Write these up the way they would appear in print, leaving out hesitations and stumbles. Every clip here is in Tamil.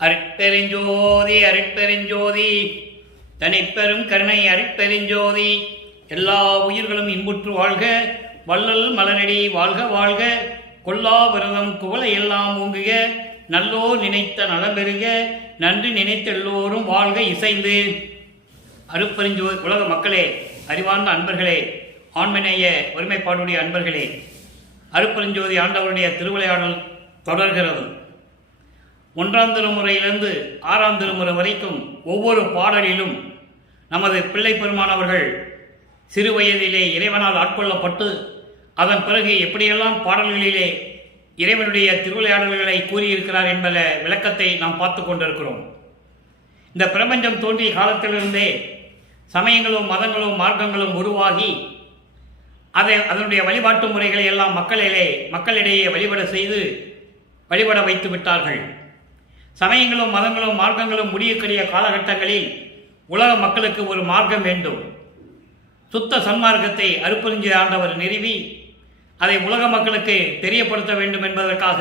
அருட்பெருஞ்சோதி அருட்பெருஞ்சோதி தனிப்பெரும் கருணை அருட்பெருஞ்சோதி. எல்லா உயிர்களும் இன்புற்று வாழ்க, வள்ளல் மலரடி வாழ்க வாழ்க, கொல்லா விரதம் குவளை எல்லாம் ஓங்குக, நல்லோ நினைத்த நலம்பெருக, நன்றி நினைத்த எல்லோரும் வாழ்க இசைந்து. அருட்பெருஞ்சோதி உலக மக்களே, அறிவார்ந்த அன்பர்களே, ஆண்மநேய ஒருமைப்பாடுடைய அன்பர்களே, அருட்பெருஞ்சோதி ஆண்டவருடைய திருவிளையாடல் தொடர்கிறது. 1ஆம் திருமுறையிலிருந்து 6ஆம் திருமுறை வரைக்கும் ஒவ்வொரு பாடலிலும் நமது பிள்ளை பெருமானவர்கள் சிறு வயதிலே இறைவனால் ஆட்கொள்ளப்பட்டு அதன் பிறகு எப்படியெல்லாம் பாடல்களிலே இறைவனுடைய திருவிளையாடல்களை கூறியிருக்கிறார் என்பத விளக்கத்தை நாம் பார்த்து கொண்டிருக்கிறோம். இந்த பிரபஞ்சம் தோன்றிய காலத்திலிருந்தே சமயங்களும் மதங்களும் மார்க்கங்களும் உருவாகி அதனுடைய வழிபாட்டு முறைகளை எல்லாம் மக்களிடையே வழிபட வைத்து விட்டார்கள். சமயங்களும் மதங்களும் மார்க்கங்களும் முடியக்கூடிய காலகட்டங்களில் உலக மக்களுக்கு ஒரு மார்க்கம் வேண்டும். சுத்த சன்மார்க்கத்தை அருட்பெருஞ்சோதி ஆண்டவர் நிறுவி அதை உலக மக்களுக்கு தெரியப்படுத்த வேண்டும் என்பதற்காக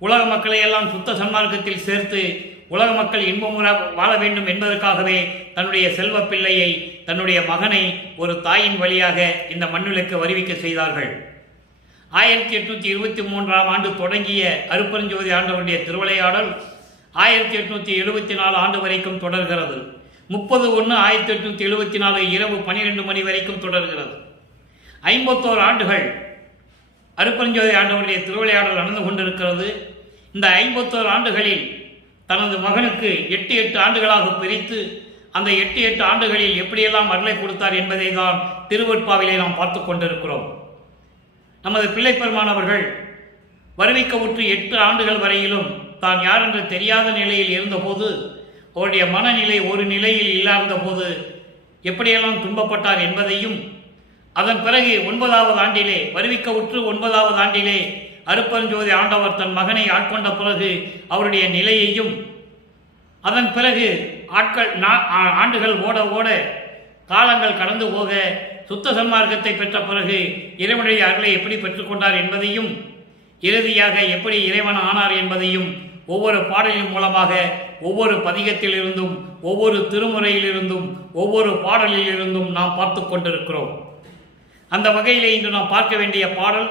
உலக மக்களை எல்லாம் சுத்த சன்மார்க்கத்தில் சேர்த்து உலக மக்கள் இன்பமுற வாழ வேண்டும் என்பதற்காகவே தன்னுடைய செல்வ பிள்ளையை, தன்னுடைய மகனை ஒரு தாயின் வழியாக இந்த மண்ணுக்கு வருவிக்க செய்தார்கள். 1823ஆம் ஆண்டு தொடங்கிய அருட்பெருஞ்சோதி ஆண்டவருடைய திருவிளையாடல் 1874 ஆண்டு வரைக்கும் தொடர்கிறது. 30/1/1874 இரவு 12 மணி வரைக்கும் தொடர்கிறது. 51 ஆண்டுகள் அருட்பெருஞ்சோதி ஆண்டவருடைய திருவிளையாடல் நடந்து கொண்டிருக்கிறது. இந்த 51 ஆண்டுகளில் தனது மகனுக்கு 8 ஆண்டுகளாக பிரித்து அந்த 8 ஆண்டுகளில் எப்படியெல்லாம் அருளை கொடுத்தார் என்பதை தான் திருவெட்பாவிலே நாம் பார்த்து கொண்டிருக்கிறோம். நமது பிள்ளை பெருமானவர்கள் வருவிக்க உற்று 8 ஆண்டுகள் வரையிலும் தான் யார் என்று தெரியாத நிலையில் இருந்தபோது, அவருடைய மனநிலை ஒரு நிலையில் இல்லாத போது எப்படியெல்லாம் துன்பப்பட்டார் என்பதையும், அதன் பிறகு 9ஆவது ஆண்டிலே வருவிக்க உற்று 9ஆவது ஆண்டிலே அருட்பெருஞ்சோதி ஆண்டவர் தன் மகனை ஆட்கொண்ட பிறகு அவருடைய நிலையையும், அதன் பிறகு ஆண்டுகள் ஓட ஓட காலங்கள் கடந்து போக சுத்த சன்மார்க்கத்தை பெற்ற பிறகு இறைவனுடைய அருளை எப்படி பெற்றுக்கொண்டார் என்பதையும், இறுதியாக எப்படி இறைவன் ஆனார் என்பதையும் ஒவ்வொரு பாடலின் மூலமாக ஒவ்வொரு பதிகத்திலிருந்தும் ஒவ்வொரு திருமுறையிலிருந்தும் ஒவ்வொரு பாடலிலிருந்தும் நாம் பார்த்து கொண்டிருக்கிறோம். அந்த வகையிலே இன்று நாம் பார்க்க வேண்டிய பாடல்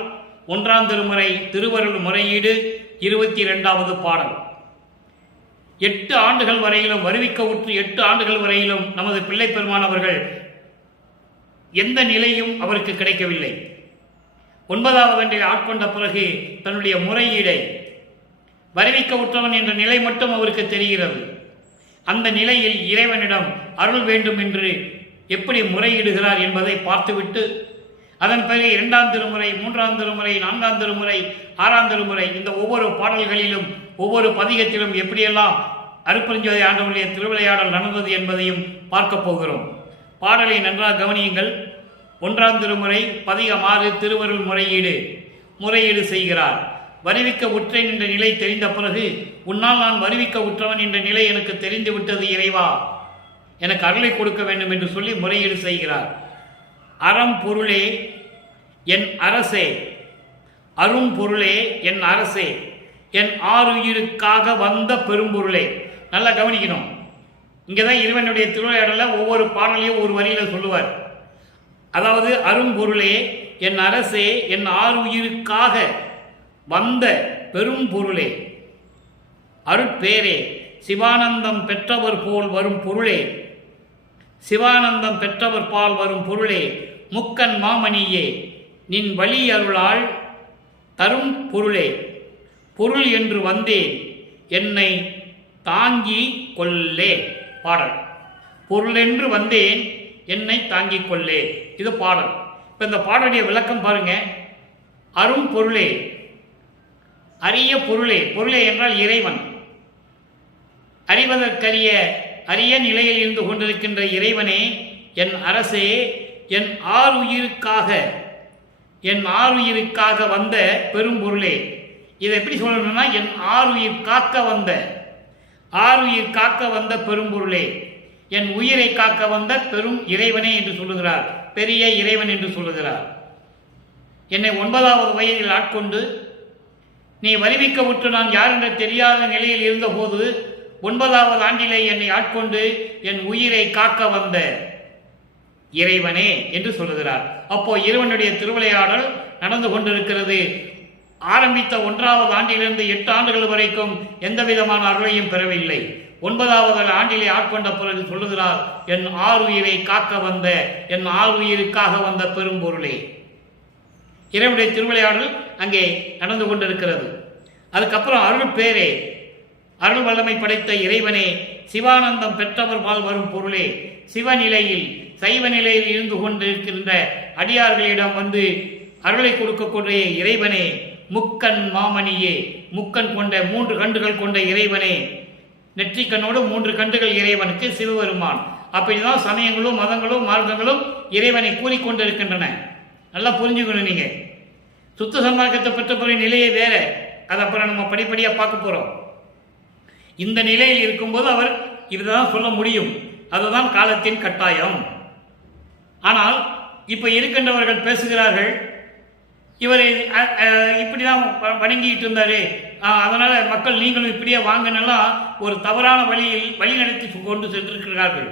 1ஆம் திருமுறை திருவருள் முறையீடு 22வது பாடல். 8 ஆண்டுகள் வரையிலும் வருவிக்க உற்று 8 ஆண்டுகள் வரையிலும் நமது பிள்ளை பெருமானவர்கள் எந்த நிலையும் அவருக்கு கிடைக்கவில்லை. 9ஆவது ஆண்டில் ஆட்கொண்ட பிறகு தன்னுடைய முறையீடை வருவிக்க உற்றவன் என்ற நிலை மட்டும் அவருக்கு தெரிகிறது. அந்த நிலையில் இறைவனிடம் அருள் வேண்டும் என்று எப்படி முறையிடுகிறார் என்பதை பார்த்துவிட்டு அதன் பிறகு 2ஆம் திருமுறை, 3ஆம் திருமுறை, 4ஆம் திருமுறை, 6ஆம் திருமுறை இந்த ஒவ்வொரு பாடல்களிலும் ஒவ்வொரு பதிகத்திலும் எப்படியெல்லாம் அருட்பெருஞ்சோதி ஆண்டவருடைய திருவிளையாடல் நடந்தது என்பதையும் பார்க்க போகிறோம். பாடலை நன்றாக கவனியுங்கள். 1ஆம் திருமுறை பதிகம் 6 திருவருள் முறையீடு செய்கிறார். வருவிக்க உற்றேன் என்ற நிலை தெரிந்த பிறகு, உன்னால் நான் வருவிக்க உற்றவன் என்ற நிலை எனக்கு தெரிந்து விட்டது இறைவா, எனக்கு அருளை கொடுக்க வேண்டும் என்று சொல்லி முறையீடு செய்கிறார். அறம் பொருளே என் அரசே, அரும் பொருளே என் அரசே, என் ஆறுயிருக்காக வந்த பெரும்பொருளே. நல்லா கவனிக்கணும். இங்கேதான் இறைவனுடைய திருவிளையாடல ஒவ்வொரு பாடலையும் ஒரு வரியில சொல்லுவார். அதாவது அரும் பொருளே என் அரசே, என் ஆறுயிருக்காக வந்த பெரும் பொருளே, அருட்பேரே, சிவானந்தம் பெற்றவர் போல் வரும் பொருளே, சிவானந்தம் பெற்றவர் பால் வரும் பொருளே, முக்கன் மாமணியே, நின் வழி அருளால் தரும் பொருளே, பொருள் என்று வந்தேன் என்னை தாங்கி கொள்ளே. பாடல். பொருள் என்று வந்தேன் என்னை தாங்கிக் கொள்ளே. இது பாடல். இப்போ இந்த பாடலுடைய விளக்கம் பாருங்க. அரும் பொருளே, அரிய பொருளே, பொருளே என்றால் இறைவன், அறிவதற்கரிய அரிய நிலையில் இருந்து கொண்டிருக்கின்ற இறைவனே, என் அரசே, என் ஆறுயிருக்காக வந்த பெரும் பொருளே. இதை எப்படி சொல்லணும்னா, என் ஆறுயிர் காக்க வந்த பெரும் பொருளே, என் உயிரை காக்க வந்த பெரும் இறைவனே என்று சொல்லுகிறார். பெரிய இறைவன் என்று சொல்லுகிறார். என்னை 9ஆவது வயதில் ஆட்கொண்டு நீ வருவிக்க உற்று நான் யார் என்று தெரியாத நிலையில் இருந்தபோது 9வது ஆண்டிலே என்னை ஆட்கொண்டு என் உயிரை காக்க வந்த இறைவனே என்று சொல்லுகிறார். அப்போ இறைவனுடைய திருவிளையாடல் நடந்து கொண்டிருக்கிறது. ஆரம்பித்த 1வது ஆண்டிலிருந்து 8 ஆண்டுகள் வரைக்கும் எந்த விதமான அருளையும் பெறவில்லை. 9வது ஆண்டிலே ஆட்கொண்ட பிறகு சொல்லுகிறார், என் ஆறுயிரை காக்க வந்த, என் ஆறுயிருக்கு வந்த பெரும் பொருளே. இறைவனுடைய திருவிளையாடல் அங்கே நடந்து கொண்டிருக்கிறது. அதுக்கப்புறம் அருள் பேரே, அருள் வல்லமை படைத்த இறைவனே, சிவானந்தம் பெற்றவர் பால் வரும் பொருளே, சிவநிலையில் சைவ நிலையில் இருந்து கொண்டிருக்கின்ற அடியார்களிடம் வந்து அருளை கொடுக்கக்கூடிய இறைவனே, முக்கண் மாமணியே, முக்கண் கொண்ட 3 கண்டுகள் கொண்ட இறைவனே, நெற்றிக்கண்ணோடு 3 கண்டுகள் இறைவனுக்கு சிவபெருமான். அப்படிதான் சமயங்களும் மதங்களும் மார்க்கங்களும் இறைவனை கூறிக்கொண்டிருக்கின்றன. நல்லா புரிஞ்சுக்கணும். நீங்க சுத்த சன்மார்க்கத்தை பெற்ற பிற நிலையே வேற. அதை அப்புறம் நம்ம படிப்படியாக பார்க்க போறோம். இந்த நிலையில் இருக்கும்போது அவர் இதுதான் சொல்ல முடியும். அதுதான் காலத்தின் கட்டாயம். ஆனால் இப்ப இருக்கின்றவர்கள் பேசுகிறார்கள், இவர் இப்படிதான் வணங்கிட்டு இருந்தாரு, அதனால மக்கள் நீங்களும் இப்படியே வாங்கினெல்லாம் ஒரு தவறான வழியில் வழி நடத்தி கொண்டு சென்றிருக்கிறார்கள்,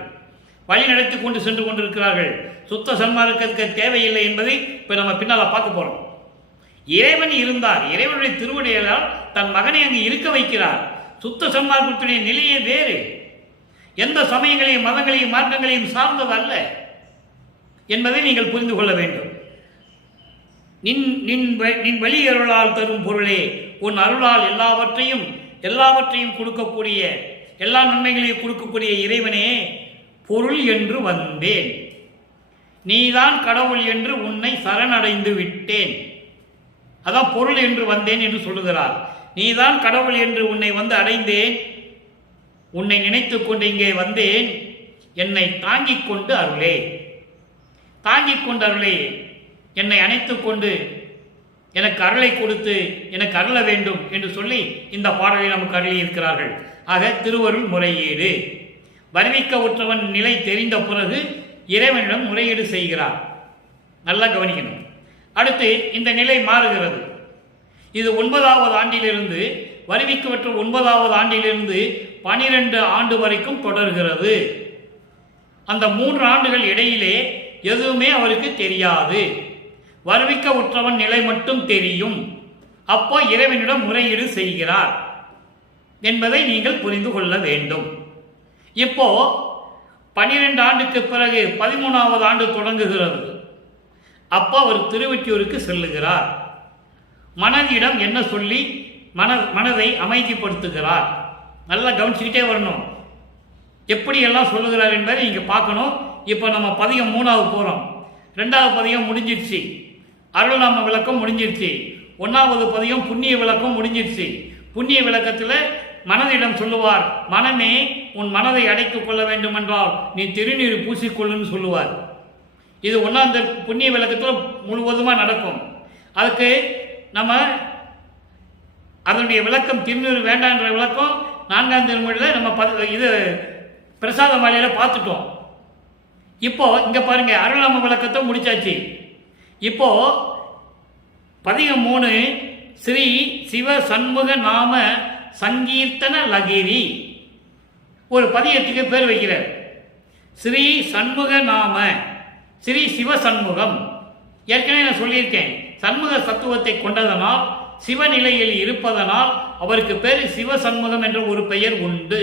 வழி நடத்தி கொண்டு சென்று கொண்டிருக்கிறார்கள். சுத்த சன்மார்க்கத்துக்கு தேவையில்லை என்பதை இப்ப நம்ம பின்னால பார்க்க போறோம். இறைவன் இருந்தார், இறைவனுடைய திருவடியால் தன் மகனை அங்கு இருக்க வைக்கிறார். சுத்த சன்மார்க்கத்துடைய நிலையே வேறு. எந்த சமயங்களையும் மதங்களையும் மார்க்கங்களையும் சார்ந்தது அல்ல என்பதை நீங்கள் புரிந்து கொள்ள வேண்டும். நின் வழி அருளால் தரும் பொருளே, உன் அருளால் எல்லாவற்றையும் கொடுக்கக்கூடிய, எல்லா நன்மைகளையும் கொடுக்கக்கூடிய இறைவனே, பொருள் என்று வந்தேன், நீதான் கடவுள் என்று உன்னை சரணடைந்து விட்டேன். அதான் பொருள் என்று வந்தேன் என்று சொல்லுகிறார். நீதான் கடவுள் என்று உன்னை வந்து அடைந்தேன், உன்னை நினைத்துக் கொண்டு இங்கே வந்தேன், என்னை தாங்கிக் கொண்டு அருளே, தாங்கிக் கொண்டு அருளே, என்னை அணைத்துக் கொண்டு எனக்கு அருளை கொடுத்து எனக்கு அருள வேண்டும் என்று சொல்லி இந்த பாடலை நமக்கு அருளி இருக்கிறார்கள். ஆக திருவருள் முறையீடு. வருவிக்க உற்றவன் நிலை தெரிந்த பிறகு இறைவனிடம் முறையீடு செய்கிறார். நல்லா கவனிக்கணும். அடுத்து இந்த நிலை மாறுகிறது. இது 9வது ஆண்டிலிருந்து, வருவிக்கப்பட்ட 9வது ஆண்டிலிருந்து 12 ஆண்டு வரைக்கும் தொடர்கிறது. அந்த 3 ஆண்டுகள் இடையிலே எதுவுமே அவருக்கு தெரியாது. வருவிக்க உற்றவன் நிலை மட்டும் தெரியும். அப்போ இறைவனிடம் முறையீடு செய்கிறார் என்பதை நீங்கள் புரிந்து கொள்ள வேண்டும். இப்போ 12 ஆண்டுக்கு பிறகு 13வது ஆண்டு தொடங்குகிறது. அப்போ அவர் திருவெற்றியூருக்கு செல்லுகிறார். மனதிடம் என்ன சொல்லி மனதை அமைதிப்படுத்துகிறார். நல்லா கவனிச்சுக்கிட்டே வரணும். எப்படி எல்லாம் சொல்லுகிறார் என்பதை நீங்க பார்க்கணும். இப்போ நம்ம பதிகம் 3வது போறோம். 2வது பதிகம் முடிஞ்சிருச்சு, அருள்நாம விளக்கம் முடிஞ்சிருச்சு. 1வது பதிகம் புண்ணிய விளக்கம் முடிஞ்சிருச்சு. புண்ணிய விளக்கத்தில் மனதிடம் சொல்லுவார், மனமே உன் மனதை அடைத்துக் கொள்ள வேண்டும் என்றால் நீ திருநீர் பூசிக்கொள்ளுன்னு சொல்லுவார். இது 1வது புண்ணிய விளக்கத்தில் முழுவதுமாக நடக்கும். அதுக்கு நம்ம அதனுடைய விளக்கம், திருநீர் வேண்டான்ற விளக்கம் 4ஆம் திருமொழியில் நம்ம இது பிரசாத மாலையில் பார்த்துட்டோம். இப்போ இங்க பாருங்க, அருள்நாம விளக்கத்தை முடிச்சாச்சு. இப்போ பதிகம் 3 ஸ்ரீ சிவ சண்முக நாம சங்கீர்த்தன லகிரி. ஒரு பதிகத்துக்கு பேர் வைக்கிறார். ஸ்ரீ சண்முக நாம, ஸ்ரீ சிவ சண்முகம். ஏற்கனவே நான் சொல்லியிருக்கேன், சண்முக தத்துவத்தை கொண்டதனால், சிவநிலையில் இருப்பதனால் அவருக்கு பேர் சிவ சண்முகம் என்ற ஒரு பெயர் உண்டு.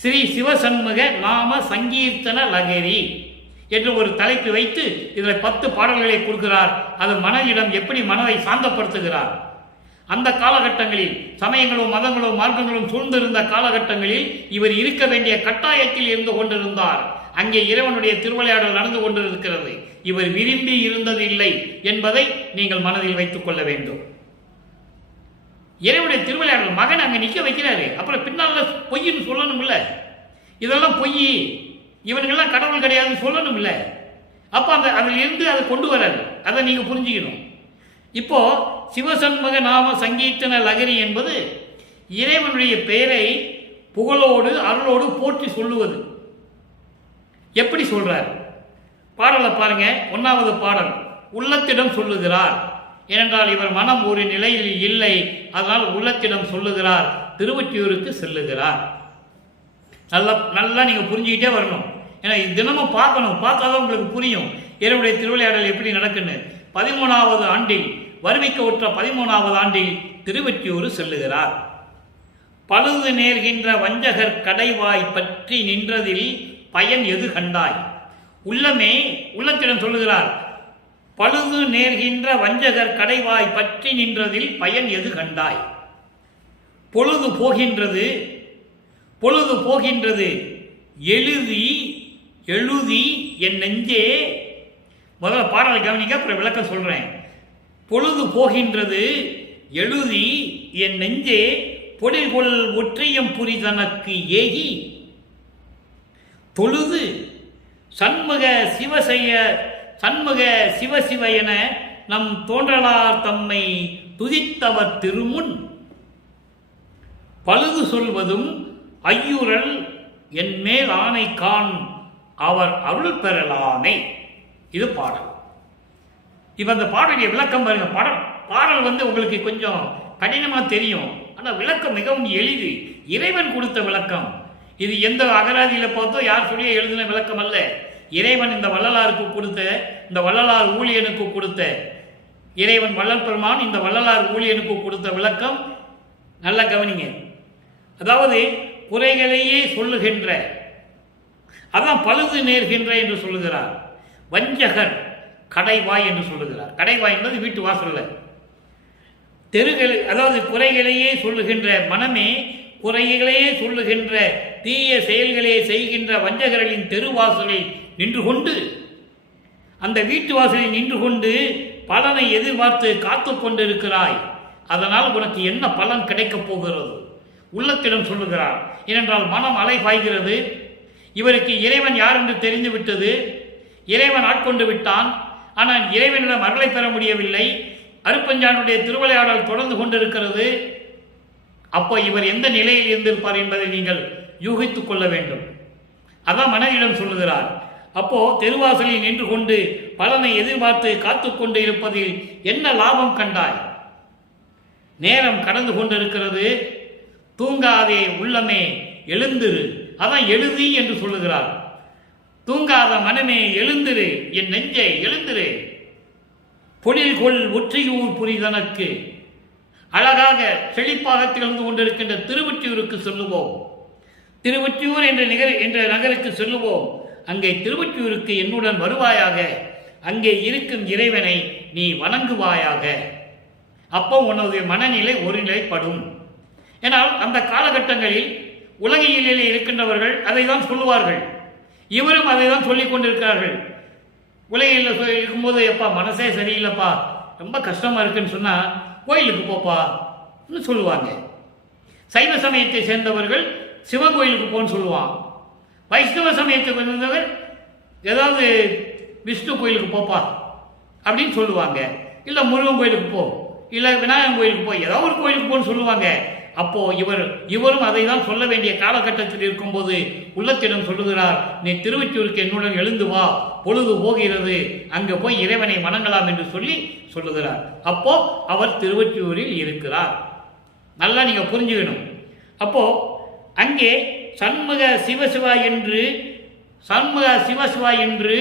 ஸ்ரீ சிவசண்முக நாம சங்கீர்த்தன லகரி என்று ஒரு தலைப்பு வைத்து இதில் 10 பாடல்களை கொடுக்கிறார். அது மனதிடம் எப்படி மனதை சாந்தப்படுத்துகிறார். அந்த காலகட்டங்களில் சமயங்களும் மதங்களும் மார்க்கங்களும் சூழ்ந்திருந்த காலகட்டங்களில் இவர் இருக்க வேண்டிய கட்டாயத்தில் இருந்து கொண்டிருந்தார். அங்கே இறைவனுடைய திருவிளையாடல் நடந்து கொண்டிருக்கிறது. இவர் விரும்பி இருந்ததில்லை என்பதை நீங்கள் மனதில் வைத்துக் கொள்ள வேண்டும். இறைவனுடைய திருவிளையாடல் மகன் அங்கே நிற்க வைக்கிறாரு. அப்புறம் பின்னால பொய்ன்னு சொல்லணும் இல்ல, இதெல்லாம் பொய், இவனுங்கெல்லாம் கடவுள் கிடையாதுன்னு சொல்லணும் இல்ல. அப்ப அந்த அதில் இருந்து அதை கொண்டு வராது. அதை நீங்க புரிஞ்சுக்கணும். இப்போ சிவசண்முக நாம சங்கீர்த்தன லகரி என்பது இறைவனுடைய பெயரை புகழோடு அருளோடு போற்றி சொல்லுவது. எப்படி சொல்றார் பாடலை பாருங்க. 1வது பாடல் உள்ளத்திடம் சொல்லுகிறார். ஏனென்றால் இவர் மனம் ஒரு நிலையில் இல்லை, அதனால் உள்ளத்திடம் சொல்லுகிறார். திருவொற்றியூருக்கு செல்லுகிறார். நல்லா நீங்கள் புரிஞ்சுக்கிட்டே வரணும். ஏன்னா இது தினமும் பார்க்கணும், பார்த்தாதான் உங்களுக்கு புரியும் இறைவனுடைய திருவிளையாடல் எப்படி நடக்குன்னு. 13வது ஆண்டில் வருவிக்க உற்ற 13வது ஆண்டில் திருவொற்றியூர் செல்லுகிறார். பழுது நேர்கின்ற வஞ்சகர் கடைவாய் பற்றி நின்றதில் பயன் எது கண்டாய்? உள்ளமே உள்ளத்திடம் சொல்லுகிறார், பழுது நேர்கின்ற வஞ்சகர் கடைவாய் பற்றி நின்றதில் பயன் எது கண்டாய்? பொழுது போகின்றது எழுதி என் நெஞ்சே. முதல்ல பாடலை கவனிக்க, அப்புறம் விளக்கம் சொல்றேன். பொழுது போகின்றது எழுதி என் நெஞ்சே, பொழில்கொள் ஒற்றியம் புரிதனக்கு ஏகி தொழுது சண்முக சிவசிவ என நம் தோன்றலார் தம்மை துதித்தவர் திருமுன் பழுது சொல்வதும் ஐயுறல் என் மேல் ஆணை கான் அவர் அருள் பெறலானே. இது பாடல். இப்ப அந்த பாடலுடைய விளக்கம் பாருங்க. பாடல் உங்களுக்கு கொஞ்சம் கடினமா தெரியும், ஆனால் விளக்கம் மிகவும் எளிது. இறைவன் கொடுத்த விளக்கம் இது. எந்த அகராதியில பார்த்தோ யார் சொல்லிய எழுதின விளக்கம் அல்ல. இறைவன் இந்த வள்ளலாருக்கு கொடுத்த, இந்த வள்ளலார் ஊழியனுக்கு கொடுத்த, இறைவன் வள்ளல் பெருமான் இந்த வள்ளலார் ஊழியனுக்கு கொடுத்த விளக்கம். நல்லா கவனிங்க. அதாவது குறைகளையே சொல்லுகின்ற, அதான் பழுது நேர்கின்ற என்று சொல்லுகிறார். வஞ்சகர் கடைவாய் என்று சொல்லுகிறார். கடைவாய் என்பது வீட்டு வாசல்ல தெருகள், அதாவது குறைகளையே சொல்லுகின்ற மனமே, குறைகளையே சொல்லுகின்ற தீய செயல்களே செய்கின்ற வஞ்சகர்களின் தெருவாசலில் நின்று கொண்டு, அந்த வீட்டு வாசலில் நின்று கொண்டு பலனை எதிர்பார்த்து காத்து கொண்டிருக்கிறாய். அதனால் உனக்கு என்ன பலன் கிடைக்கப் போகிறது? உள்ளத்திடம் சொல்லுகிறார். ஏனென்றால் மனம் அலை பாய்கிறது. இவருக்கு இறைவன் யார் என்று தெரிந்து விட்டது. இறைவன் ஆட்கொண்டு விட்டான். ஆனால் இறைவனிடம் அருளை பெற முடியவில்லை. அருட்பஞ்சானுடைய திருவிளையாடல் தொடர்ந்து கொண்டிருக்கிறது. அப்போ இவர் எந்த நிலையில் இருந்திருப்பார் என்பதை நீங்கள் யூகித்துக் கொள்ள வேண்டும். அதான் மனதிடம் சொல்லுகிறார். அப்போ தெருவாசலில் நின்று கொண்டு பலனை எதிர்பார்த்து காத்து கொண்டு இருப்பதில் என்ன லாபம் கண்டாய்? நேரம் கடந்து கொண்டிருக்கிறது. தூங்காதே உள்ளமே எழுந்திரு. அதான் எழுதி என்று சொல்லுகிறார். தூங்காத மனமே எழுந்திரு, என் நெஞ்சை எழுந்திரு. பொழில்கொள் ஒற்றியூர் புரிதனக்கு. அழகாக செழிப்பாக திகழ்ந்து கொண்டிருக்கின்ற திருவொற்றியூருக்கு சொல்லுவோம். திருவொற்றியூர் என்ற நகருக்கு சொல்லுவோம். அங்கே திருவொற்றியூருக்கு என்னுடன் வருவாயாக. அங்கே இருக்கும் இறைவனை நீ வணங்குவாயாக. அப்போ உனது மனநிலை ஒருநிலைப்படும். ஏனால் அந்த காலகட்டங்களில் உலகியலிலே இருக்கின்றவர்கள் அதை தான் சொல்லுவார்கள். இவரும் அதை தான் சொல்லிக் கொண்டிருக்கிறார்கள். உலகில் இருக்கும்போது, எப்பா மனசே சரியில்லைப்பா, ரொம்ப கஷ்டமா இருக்குன்னு சொன்னா கோயிலுக்கு போப்பா சொல்லுவாங்க. சைவ சமயத்தை சேர்ந்தவர்கள் சிவன் கோயிலுக்கு போன்னு சொல்லுவான். வைஷ்ணவ சமயத்தை சேர்ந்தவர் ஏதாவது விஷ்ணு கோயிலுக்கு போப்பா அப்படின்னு சொல்லுவாங்க. இல்லை முருகன் கோயிலுக்கு போ, இல்லை விநாயகன் கோயிலுக்கு போய் ஏதாவது ஒரு கோயிலுக்கு போன்னு சொல்லுவாங்க. அப்போ இவரும் அதை தான் சொல்ல வேண்டிய காலகட்டத்தில் இருக்கும்போது உள்ளத்திடம் சொல்லுகிறார், நீ திருவொற்றியூருக்கு என்னுடன் எழுந்து வா, பொழுது போகிறது, அங்கே போய் இறைவனை வணங்கலாம் என்று சொல்லுகிறார். அப்போ அவர் திருவொற்றியூரில் இருக்கிறார். நல்லா நீங்க புரிஞ்சுக்கணும். அப்போ அங்கே சண்முக சிவசிவா என்று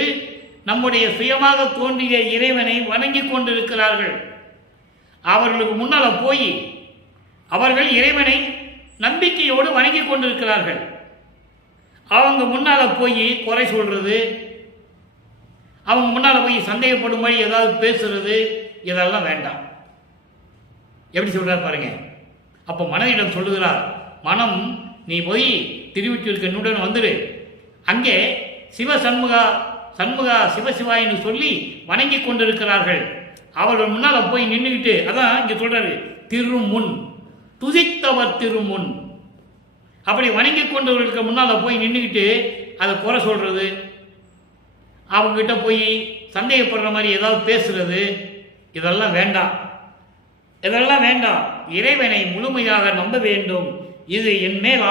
நம்முடைய சுயமாக தோன்றிய இறைவனை வணங்கி கொண்டிருக்கிறார்கள். அவர்களுக்கு முன்னால போய் அவர்கள் இறைவனை நம்பிக்கையோடு வணங்கி கொண்டிருக்கிறார்கள். அவங்க முன்னால போய் குறை சொல்றது, அவங்க முன்னால போய் சந்தேகப்படும்படி ஏதாவது பேசுறது, இதெல்லாம் வேண்டாம். எப்படி சொல்றார் பாருங்க. அப்போ மனதிடம் சொல்லுகிறார், மனம் நீ போய் திருவொற்றியூருக்கு என்னுடன் வந்துடு. அங்கே சண்முகா சிவசிவா என்று சொல்லி வணங்கி கொண்டிருக்கிறார்கள். அவர்கள் முன்னால போய் நின்றுக்கிட்டு, அதான் இங்க சொல்றாரு, திருமுன் துதித்தவர் திருமுன். அப்படி வணங்கி கொண்டவர்களுக்கு முன்னால போய் நின்றுக்கிட்டு அதை குறை சொல்றது, அவங்க கிட்ட போய் சந்தேகப்படுற மாதிரி ஏதாவது பேசுறது, இதெல்லாம் வேண்டாம். இறைவனை முழுமையாக நம்ப வேண்டும். இது என் மேல்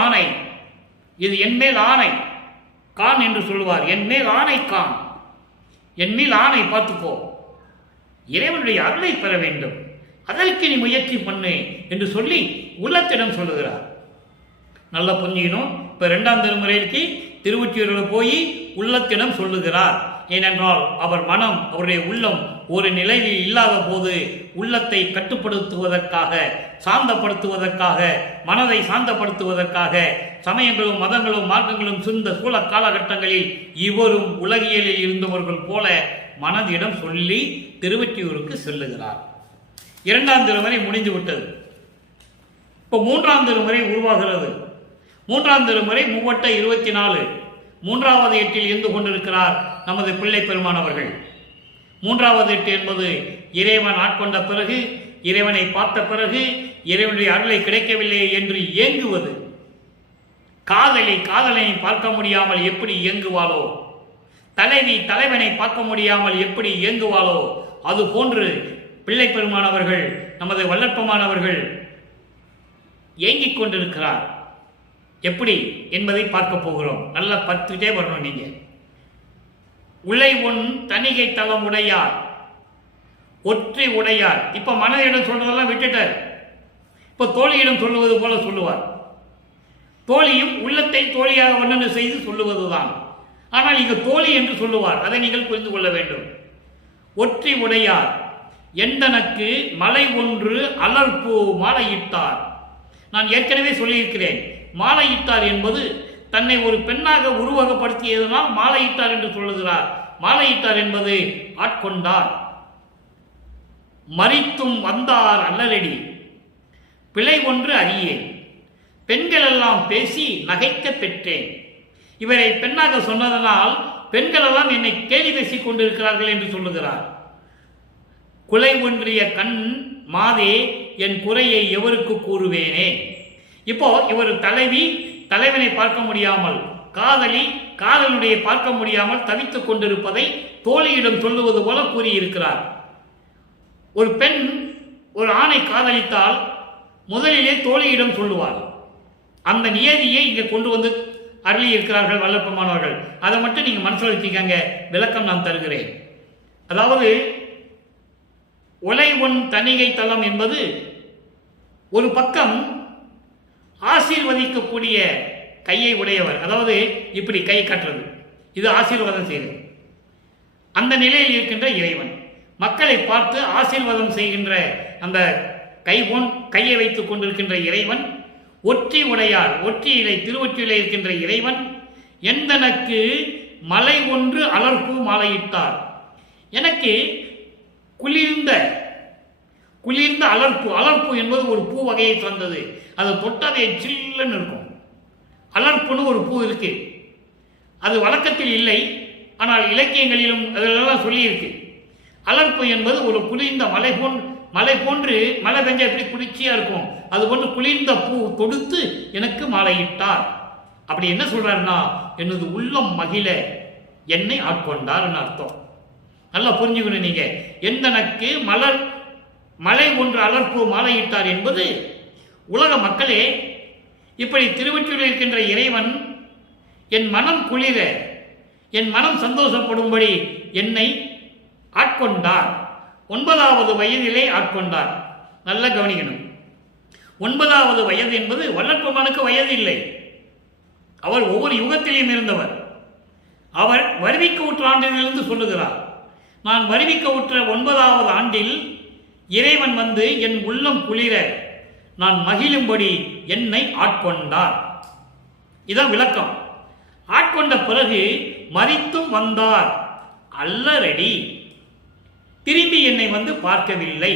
ஆணை, கான் என்று சொல்லுவார். என் மேல் ஆணை கான், என் மேல் ஆணை பார்த்துக்கோ, இறைவனுடைய அருளை பெற வேண்டும், அதற்கு நீ முயற்சி பண்ணு என்று சொல்லி உள்ளத்திடம் சொல்லுகிறார். நல்லா புரிஞ்சுக்கணும். இப்போ 2ஆம் திருமுறைக்கு திருவொற்றியூரில் போய் உள்ளத்திடம் சொல்லுகிறார். ஏனென்றால் அவர் மனம், அவருடைய உள்ளம் ஒரு நிலையில் இல்லாத போது உள்ளத்தை கட்டுப்படுத்துவதற்காக, சாந்தப்படுத்துவதற்காக, மனதை சாந்தப்படுத்துவதற்காக சமயங்களும் மதங்களும் மார்க்கங்களும் சூழ காலகட்டங்களில் இவரும் உலகியலில் இருந்தவர்கள் போல மனதிடம் சொல்லி திருவொற்றியூருக்கு செல்லுகிறார். 2ஆம் திருமுறை முடிந்து விட்டது. இப்போ 3ஆம் திருமுறை உருவாகிறது. 3ஆம் திருமுறை 3/24 3வது எட்டில் இருந்து கொண்டிருக்கிறார் நமது பிள்ளை பெருமான் அவர்கள். 3வது எட்டு என்பது இறைவன் ஆட்கொண்ட பிறகு, இறைவனை பார்த்த பிறகு, இறைவனுடைய அருளை கிடைக்கவில்லை என்று ஏங்குவது. காதலனை பார்க்க முடியாமல் எப்படி ஏங்குவாளோ, தலைவி தலைவனை பார்க்க முடியாமல் எப்படி ஏங்குவாளோ, அது போன்று பிள்ளை பெருமானவர்கள், நமது வல்லற்பமானவர்கள் ஏங்கிக் கொண்டிருக்கிறார். எப்படி என்பதை பார்க்க போகிறோம். நல்லா பார்த்துட்டே வரணும். நீங்க உலை ஒன் தணிகை தலம் உடையார், ஒற்றை உடையார். இப்ப மனதிடம் சொல்றதெல்லாம் விட்டுட்டார். இப்ப தோழியிடம் சொல்லுவது போல சொல்லுவார். தோழியும் உள்ளத்தை தோழியாக வர்ணனை செய்து சொல்லுவதுதான். ஆனால் இங்கு தோழி என்று சொல்லுவார். அதை நீங்கள் புரிந்து கொள்ள வேண்டும். ஒற்றை உடையார் எந்தனக்கு மலை ஒன்று அலர்பூ மாலையிட்டார். நான் ஏற்கனவே சொல்லியிருக்கிறேன். மாலையிட்டார் என்பது தன்னை ஒரு பெண்ணாக உருவகப்படுத்தியதனால் மாலையிட்டார் என்று சொல்லுகிறார். மாலையிட்டார் என்பது ஆட்கொண்டார். மறித்தும் வந்தார் அல்லரடி, பிழை ஒன்று அறியேன், பெண்கள் எல்லாம் பேசி நகைக்க பெற்றேன். இவரை பெண்ணாக சொன்னதனால் பெண்கள் எல்லாம் என்னை கேலி பேசிக் கொண்டிருக்கிறார்கள் என்று சொல்லுகிறார். குலை ஒன்றிய கண் மாதே என் குறையை எவருக்கு கூறுவேனே. இப்போ இவர் தலைவனை பார்க்க முடியாமல், காதலுடைய பார்க்க முடியாமல் தவித்துக் கொண்டிருப்பதை தோழியிடம் சொல்லுவது போல கூறியிருக்கிறார். ஒரு பெண் ஒரு ஆணை காதலித்தால் முதலிலே தோழியிடம் சொல்லுவார். அந்த நியதியை இங்கே கொண்டு வந்து அருளி இருக்கிறார்கள் வல்லற்பமானவர்கள். அதை மட்டும் நீங்க மனசில் வச்சுக்கங்க. விளக்கம் நான் தருகிறேன். அதாவது ஒலை ஒன் தணிகை தலம் என்பது ஒரு பக்கம் ஆசீர்வதிக்கக்கூடிய கையை உடையவர். அதாவது இப்படி கை கட்டுறது, இது ஆசீர்வாதம் செய்கிறது. அந்த நிலையில் இருக்கின்ற இறைவன் மக்களை பார்த்து ஆசீர்வாதம் செய்கின்ற அந்த கையை வைத்துக் கொண்டிருக்கின்ற இறைவன். ஒற்றி உடையார், ஒற்றியிலே திருவொற்றியிலே இருக்கின்ற இறைவன் எந்தனக்கு மலை ஒன்று அலர்பூ மாலையிட்டார். எனக்கு குளிர்ந்த அலர்பூ என்பது ஒரு பூ வகையை சார்ந்தது. அது தொட்டாதே சில்லுன்னு இருக்கும். அலர்ப்புன்னு ஒரு பூ இருக்கு. அது வழக்கத்தில் இல்லை, ஆனால் இலக்கியங்களிலும் அதெல்லாம் சொல்லியிருக்கு. அலர்ப்பு என்பது ஒரு குளிர்ந்த மலை போன்று, மழை பெஞ்சா எப்படி குளிர்ச்சியா இருக்கும், அது போன்று குளிர்ந்த பூ தொடுத்து எனக்கு மாலையிட்டார். அப்படி என்ன சொல்றாருன்னா, எனது உள்ளம் மகிழ என்னை ஆட்கொண்டார் அர்த்தம். நல்லா புரிஞ்சுக்கணும் நீங்க. எந்தனக்கு மலை ஒன்று அலர்ப்பு மாலையிட்டார் என்பது உலக மக்களே, இப்படி திருவொற்றியூரில் இருக்கின்ற இறைவன் என் மனம் குளிர, என் மனம் சந்தோஷப்படும்படி என்னை ஆட்கொண்டார். 9வது வயதிலே ஆட்கொண்டார். நல்லா கவனிக்கணும். 9வது வயது என்பது வல்லற்பமானுக்கு வயது இல்லை. அவர் ஒவ்வொரு யுகத்திலையும் இருந்தவர். அவர் வருவிக்க உற்ற ஆண்டிலிருந்து சொல்லுகிறார். நான் வருவிக்க உற்ற 9வது ஆண்டில் இறைவன் வந்து என் உள்ளம் குளிர நான் மகிழும்படி என்னை ஆட்கொண்டார். இதான் விளக்கம். ஆட்கொண்ட பிறகு மறித்தும் வந்தார் அல்லரடி, திரும்பி என்னை வந்து பார்க்கவில்லை.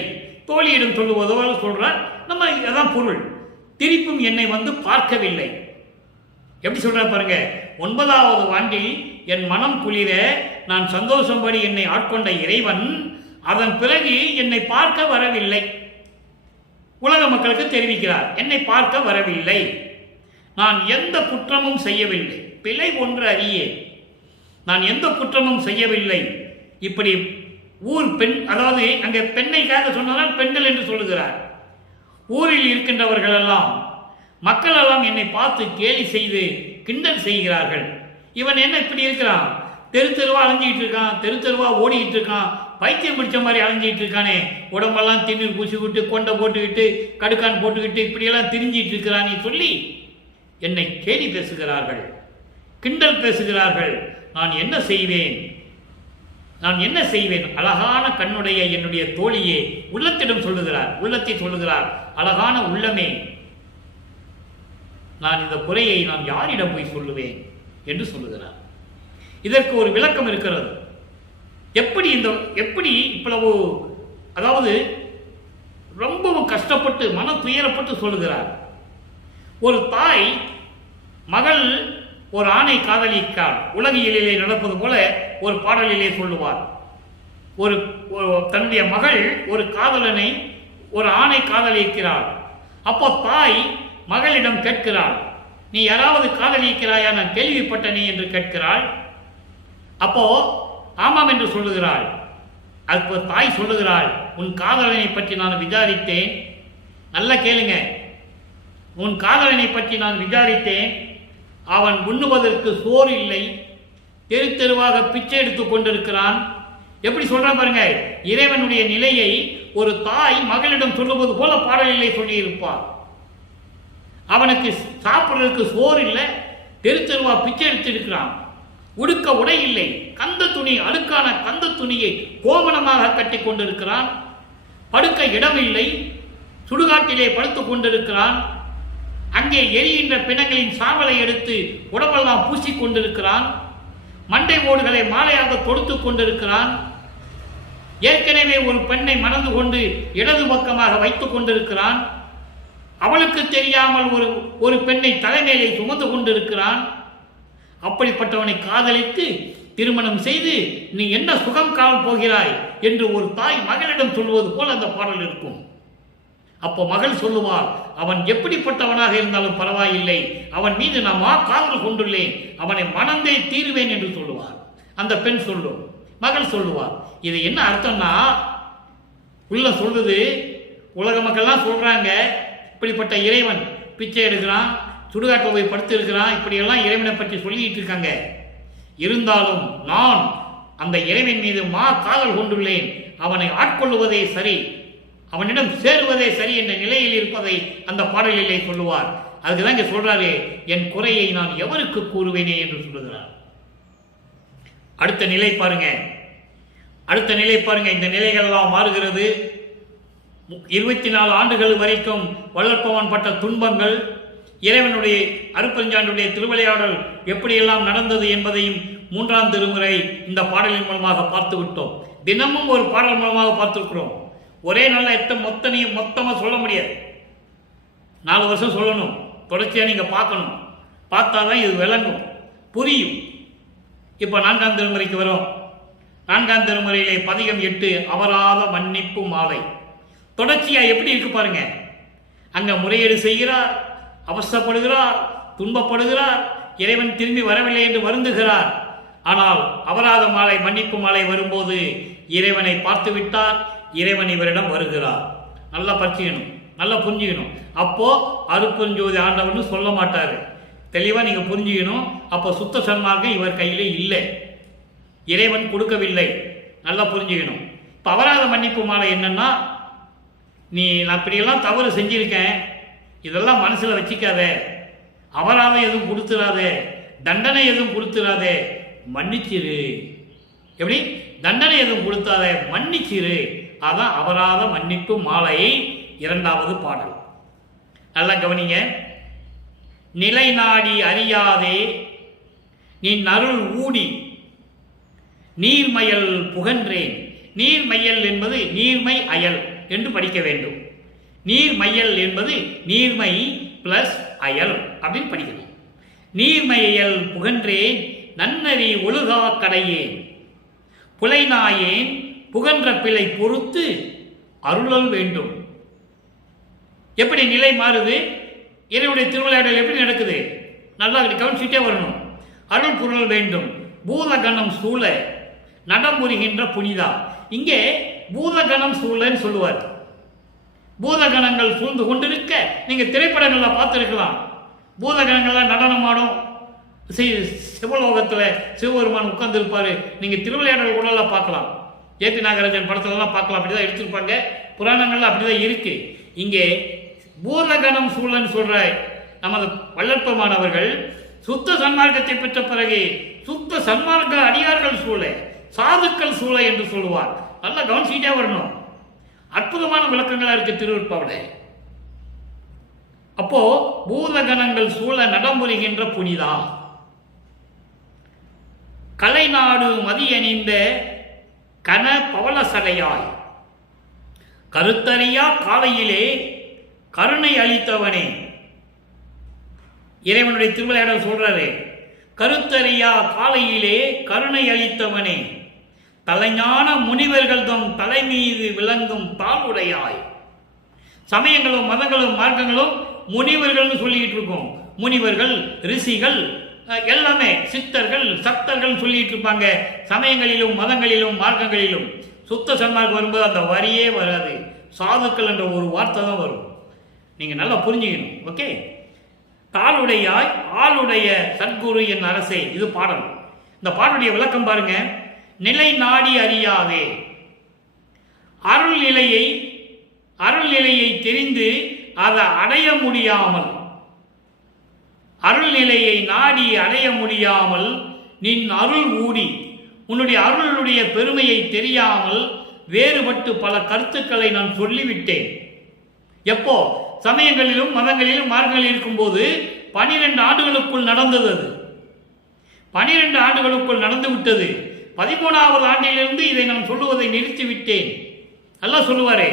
தோழியிடம் சொல்லுவதோ சொல்றார். நம்ம அதான் பொருள். திருப்பும் என்னை வந்து பார்க்கவில்லை. எப்படி சொல்ற பாருங்க. 9வது ஆண்டில் என் மனம் குளிர நான் சந்தோஷம்படி என்னை ஆட்கொண்ட இறைவன் அதன் பிறகு என்னை பார்க்க வரவில்லை. உலக மக்களுக்கு தெரிவிக்கிறார், என்னை பார்க்க வரவில்லை. நான் எந்த குற்றமும் செய்யவில்லை, பிழை ஒன்று அறியே, நான் எந்த குற்றமும் செய்யவில்லை. இப்படி ஊர் பெண், அதாவது அங்கே பெண்ணைக்காக சொன்னதால் பெண்கள் என்று சொல்லுகிறார். ஊரில் இருக்கின்றவர்கள் எல்லாம், மக்கள் எல்லாம் என்னை பார்த்து கேலி செய்து கிண்டல் செய்கிறார்கள். இவன் என்ன இப்படி இருக்கிறான், தெருவா அலைஞ்சிட்டு இருக்கான், தெருவா ஓடிக்கிட்டு இருக்கான், பைத்தியம் பிடிச்ச மாதிரி அலைஞ்சிட்டு இருக்கானே, உடம்பெல்லாம் திண்ணீர் பூசி விட்டு, கொண்டை போட்டுக்கிட்டு, கடுக்கான் போட்டுக்கிட்டு இப்படியெல்லாம் திரிஞ்சிட்டு இருக்கிறான்னு சொல்லி என்னை கேலி பேசுகிறார்கள், கிண்டல் பேசுகிறார்கள். நான் என்ன செய்வேன்? நான் என்ன செய்வேன்? அழகான கண்ணுடைய என்னுடைய தோழியே, உள்ளத்திடம் சொல்லுகிறார், உள்ளத்தை சொல்லுகிறார், அழகான உள்ளமே, நான் இந்த குறையை நான் யாரிடம் போய் சொல்லுவேன் என்று சொல்லுகிறார். இதற்கு ஒரு விளக்கம் இருக்கிறது. எப்படி இவ்வளவு, அதாவது ரொம்பவும் கஷ்டப்பட்டு மன துயரப்பட்டு சொல்லுகிறார். ஒரு தாய் மகள் ஒரு ஆணை காதலிக்கார். உலகியலிலே நடப்பது போல ஒரு பாடலிலே சொல்லுவார். ஒரு தன்னுடைய மகள் ஒரு காதலனை, ஒரு ஆணை காதலிக்கிறார். அப்போ தாய் மகளிடம் கேட்கிறாள், நீ யாராவது காதலிக்கிறாயா, நான் கேள்விப்பட்டனே என்று கேட்கிறாள். அப்போ ஆமாம் என்று சொல்லுகிறாள். அப்போ தாய் சொல்லுகிறாள், உன் காதலனை பற்றி நான் விசாரித்தேன். நல்லா கேளுங்க, உன் காதலனை பற்றி நான் விசாரித்தேன். அவன் உண்ணுவதற்கு சோறு இல்லை, தெரு தெருவாக பிச்சை எடுத்துக் கொண்டிருக்கிறான். எப்படி சொல்றான் பாருங்க. இறைவனுடைய நிலையை ஒரு தாய் மகளிடம் சொல்லுவது போல பாடலிலே சொல்லியிருப்பார். அவனுக்கு சாப்பிடுறதுக்கு சோறு இல்லை, தெரு தெருவா பிச்சை எடுத்திருக்கிறான். உடுக்க உடை இல்லை, கந்த துணி, அழுக்கான கந்த துணியை கோமணமாக கட்டி கொண்டிருக்கிறான். படுக்க இடம் இல்லை, சுடுகாட்டிலே படுத்துக் கொண்டிருக்கிறான். அங்கே எரிகின்ற பிணங்களின் சாவலை எடுத்து உடம்பெல்லாம் பூசிக் கொண்டிருக்கிறான். மண்டை ஓடுகளை மாலையாக தொடுத்துக் கொண்டிருக்கிறான். ஏற்கனவே ஒரு பெண்ணை மணந்து கொண்டு இடது பக்கமாக வைத்துக் கொண்டிருக்கிறான். அவளுக்கு தெரியாமல் ஒரு பெண்ணை தலைமையை சுமந்து கொண்டிருக்கிறான். அப்படிப்பட்டவனை காதலித்து திருமணம் செய்து நீ என்ன சுகம் காண போகிறாய் என்று ஒரு தாய் மகளிடம் சொல்வது போல் அந்த பாடல் இருக்கும். அப்போ மகள் சொல்லுவார், அவன் எப்படிப்பட்டவனாக இருந்தாலும் பரவாயில்லை, அவன் மீது நான் காதல் கொண்டுள்ளேன், அவனை மணந்தே தீருவேன் என்று சொல்லுவார். அந்த பெண் சொல்லும், மகள் சொல்லுவார். இது என்ன அர்த்தம்னா, உள்ள சொல்லுது, உலக மக்கள்லாம் சொல்றாங்க, இப்படிப்பட்ட இறைவன் பிச்சை எடுக்கிறான், சுடுகாட்டில் போய் படுத்து இருக்கிறான், இப்படியெல்லாம் இறைவனை பற்றி சொல்லிட்டு இருக்காங்க. இருந்தாலும் நான் அந்த இறைவன் மீது காதல் கொண்டுள்ளேன், அவனை ஆட்கொள்வதே சரி, அவனிடம் சேருவதே சரி என்ற நிலையில் இருப்பதை அந்த பாடலிலே சொல்லுவார். அதுக்குதான் இங்க சொல்றாரு, என் குறையை நான் எவருக்கு கூறுவேனே என்று சொல்லுகிறார். அடுத்த நிலை பாருங்க, அடுத்த நிலை பாருங்க. இந்த நிலைகள் எல்லாம் மாறுகிறது. 24 ஆண்டுகள் வரைக்கும் வள்ளற்பவன் பட்ட துன்பங்கள், இறைவனுடைய அருட்பெருஞ்சாண்டுடைய திருவிளையாடல் எப்படியெல்லாம் நடந்தது என்பதையும் 3ஆம் திருமுறை இந்த பாடலின் மூலமாக பார்த்து விட்டோம். தினமும் ஒரு பாடல் மூலமாக பார்த்துருக்கிறோம். ஒரே நாள் மொத்தமாக சொல்ல முடியாது. 4 வருஷம் சொல்லணும், தொடர்ச்சியாக நீங்கள் பார்க்கணும். பார்த்தாதான் இது விளங்கும், புரியும். இப்போ 4ஆம் திருமுறைக்கு வரும். 4ஆம் திருமுறையிலே பதிகம் 8 அபராத மன்னிப்பு மாலை. தொடர்ச்சியாக எப்படி இருக்கு பாருங்க. அங்கே முறையீடு செய்கிறார், அவசரப்படுகிறார், துன்பப்படுகிறார், இறைவன் திரும்பி வரவில்லை என்று வருந்துகிறார். ஆனால் அபராத மாலை, மன்னிப்பு மாலை வரும்போது இறைவனை பார்த்து விட்டார், இறைவன் இவரிடம் வருகிறார். நல்லா பற்றிக்கணும், நல்லா புரிஞ்சுக்கணும். அப்போ அருட்பெருஞ்சோதி ஆண்டவர்னு சொல்ல மாட்டாரு, தெளிவா நீங்க புரிஞ்சுக்கணும். அப்போ சுத்த சன்மார்க்கம் இவர் கையிலே இல்லை, இறைவன் கொடுக்கவில்லை. நல்லா புரிஞ்சுக்கணும். இப்போ அபராத மன்னிப்பு மாலை என்னன்னா, நான் இப்படியெல்லாம் தவறு செஞ்சிருக்கேன், இதெல்லாம் மனசுல வச்சுக்காத, அபராதம் எதுவும் கொடுத்துடாத, தண்டனை எதுவும் கொடுத்துடாத, மன்னிச்சிரு. எப்படி? தண்டனை எதுவும் கொடுத்தாத, மன்னிச்சிரு. அதான் அபராத மன்னிப்பு மாலை 2வது பாடல். நல்லா கவனிங்க. நிலை நாடி அறியாதே நீ நருள் ஊடி நீர்மயல் புகன்றேன். நீர்மையல் என்பது நீர்மை அயல் என்று படிக்க வேண்டும். நீர்மையல் என்பது நீர்மை பிளஸ் அயல் அப்படின்னு படிக்கணும். நீர்மையல் புகன்றேன் நன்னறி ஒழுகா கடையேன் புலைநாயேன் புகன்ற பிழை பொறுத்து அருளல் வேண்டும். எப்படி நிலை மாறுது? இறைவனுடைய திருவிளையாடல் எப்படி நடக்குது? நல்லா கவனிச்சுட்டே வரணும். அருள் பொருள் வேண்டும். பூதகணம் சூழ நடமுறுகின்ற புனிதா. இங்கே பூதகணம் சூழன்னு சொல்லுவார். பூதகணங்கள் சூழ்ந்து கொண்டிருக்க நீங்க திரைப்படங்கள்ல பார்த்துருக்கலாம். பூதகணங்கள்லாம் நடனம் ஆடும், சிவலோகத்தில் சிவபெருமான் உட்கார்ந்து இருப்பாரு. நீங்க திருவிளையாடல் கூட பார்க்கலாம், ஏபி நாகராஜன் படத்துலலாம் பார்க்கலாம். அப்படிதான் எடுத்திருப்பாங்க, புராணங்கள்ல அப்படிதான் இருக்கு. இங்கே பூதகணம் சூழன்னு சொல்ற நமது வள்ளற்பமானவர்கள் சுத்த சன்மார்க்கத்தை பெற்ற பிறகு சுத்த சன்மார்க்க அடியார்கள் சூழ, சாதுக்கள் சூழ என்று சொல்லுவார். நல்லா கவனிச்சுட்டே வரணும். அற்புதமான விளக்கங்களா இருக்கு திருவருட்பாவிலே. அப்போ பூதகணங்கள் சூழ நடமுறுகின்ற புனிதா, கலைநாடு மதியணிந்த கன பவள சடையாய், கருத்தறியா காலையிலே கருணை அளித்தவனே. இறைவனுடைய திருவிளையாடல் சொல்றாரு, கருத்தறியா காலையிலே கருணை அளித்தவனே, தலைஞான முனிவர்கள் தம் தலை மீது விளங்கும் தாளுடையாய். சமயங்களும் மதங்களும் மார்க்கங்களும் முனிவர்கள்னு சொல்லிட்டு இருக்கோம். முனிவர்கள், ரிஷிகள், எல்லாமே சித்தர்கள், சக்தர்கள் சொல்லிட்டு இருப்பாங்க. சமயங்களிலும் மதங்களிலும் மார்க்கங்களிலும் சுத்த சன்மார்க்கம் வரும்போது அந்த வரியே வராது, சாதுக்கள் என்ற ஒரு வார்த்தை தான் வரும். நீங்க நல்லா புரிஞ்சுக்கணும். ஓகே. தாளுடையாய் ஆளுடைய சத்குரு என் அரசே, இது பாடல். இந்த பாடலுடைய விளக்கம் பாருங்க. நிலை நாடி அறியாதே, அருள்நிலையை தெரிந்து அதை அடைய முடியாமல், அருள்நிலையை நாடி அடைய முடியாமல் நின் அருள் ஊடி, உன்னுடைய அருளுடைய பெருமையை தெரியாமல் வேறுபட்டு பல கருத்துக்களை நான் சொல்லிவிட்டேன். எப்போ? சமயங்களிலும் மதங்களிலும் மார்க்கங்களில் இருக்கும்போது 12 ஆண்டுகளுக்குள் நடந்தது. அது 12 ஆண்டுகளுக்குள் நடந்து விட்டது. 13வது ஆண்டிலிருந்து இதை நான் சொல்லுவதை நிறுத்திவிட்டேன். நல்லா சொல்லுவாரே,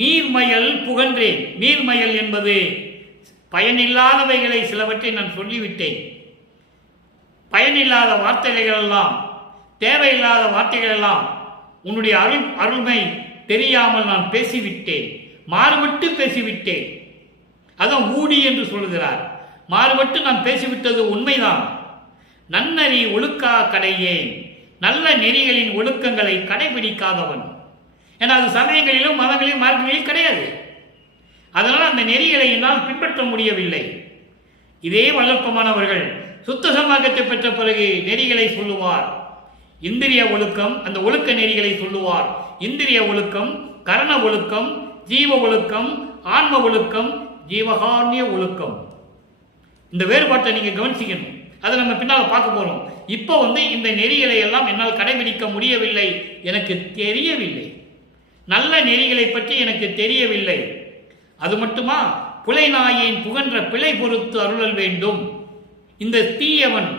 நீர்மயல் புகன்றேன். நீர்மயல் என்பது பயனில்லாதவைகளை சிலவற்றை நான் சொல்லிவிட்டேன். பயனில்லாத வார்த்தைகள் எல்லாம், தேவையில்லாத வார்த்தைகள் எல்லாம் உன்னுடைய அருள்மை தெரியாமல் நான் பேசிவிட்டேன், மாறுபட்டு பேசிவிட்டேன். அதான் ஊடி என்று சொல்கிறார். மாறுபட்டு நான் பேசிவிட்டது உண்மைதான். நன்னறி ஒழுக்கா கடையேன், நல்ல நெறிகளின் ஒழுக்கங்களை கடைபிடிக்காதவன். ஏன்னா அது சமயங்களிலும் மதங்களிலும் மார்க்கங்களிலும் கிடையாது. அதனால் அந்த நெறிகளை என்னால் பின்பற்ற முடியவில்லை. இதே வல்லற்பமானவர்கள் சுத்த சன்மார்க்கத்தை பெற்ற பிறகு நெறிகளை சொல்லுவார். இந்திரிய ஒழுக்கம், அந்த ஒழுக்க நெறிகளை சொல்லுவார். இந்திரிய ஒழுக்கம், கரண ஒழுக்கம், ஜீவ ஒழுக்கம், ஆன்ம ஒழுக்கம், ஜீவகாரண்ய ஒழுக்கம். இந்த வேறுபாட்டை நீங்க கவனிச்சிக்கணும். அதை நம்ம பின்னால் பார்க்க போறோம். இப்போ இந்த நெறிகளை எல்லாம் என்னால் கடைபிடிக்க முடியவில்லை, எனக்கு தெரியவில்லை. நல்ல நெறிகளை பற்றி எனக்கு தெரியவில்லை. அது மட்டுமா, புலை நாயின் புகன்ற பிழை பொறுத்து அருளல் வேண்டும். இந்த தீயவன்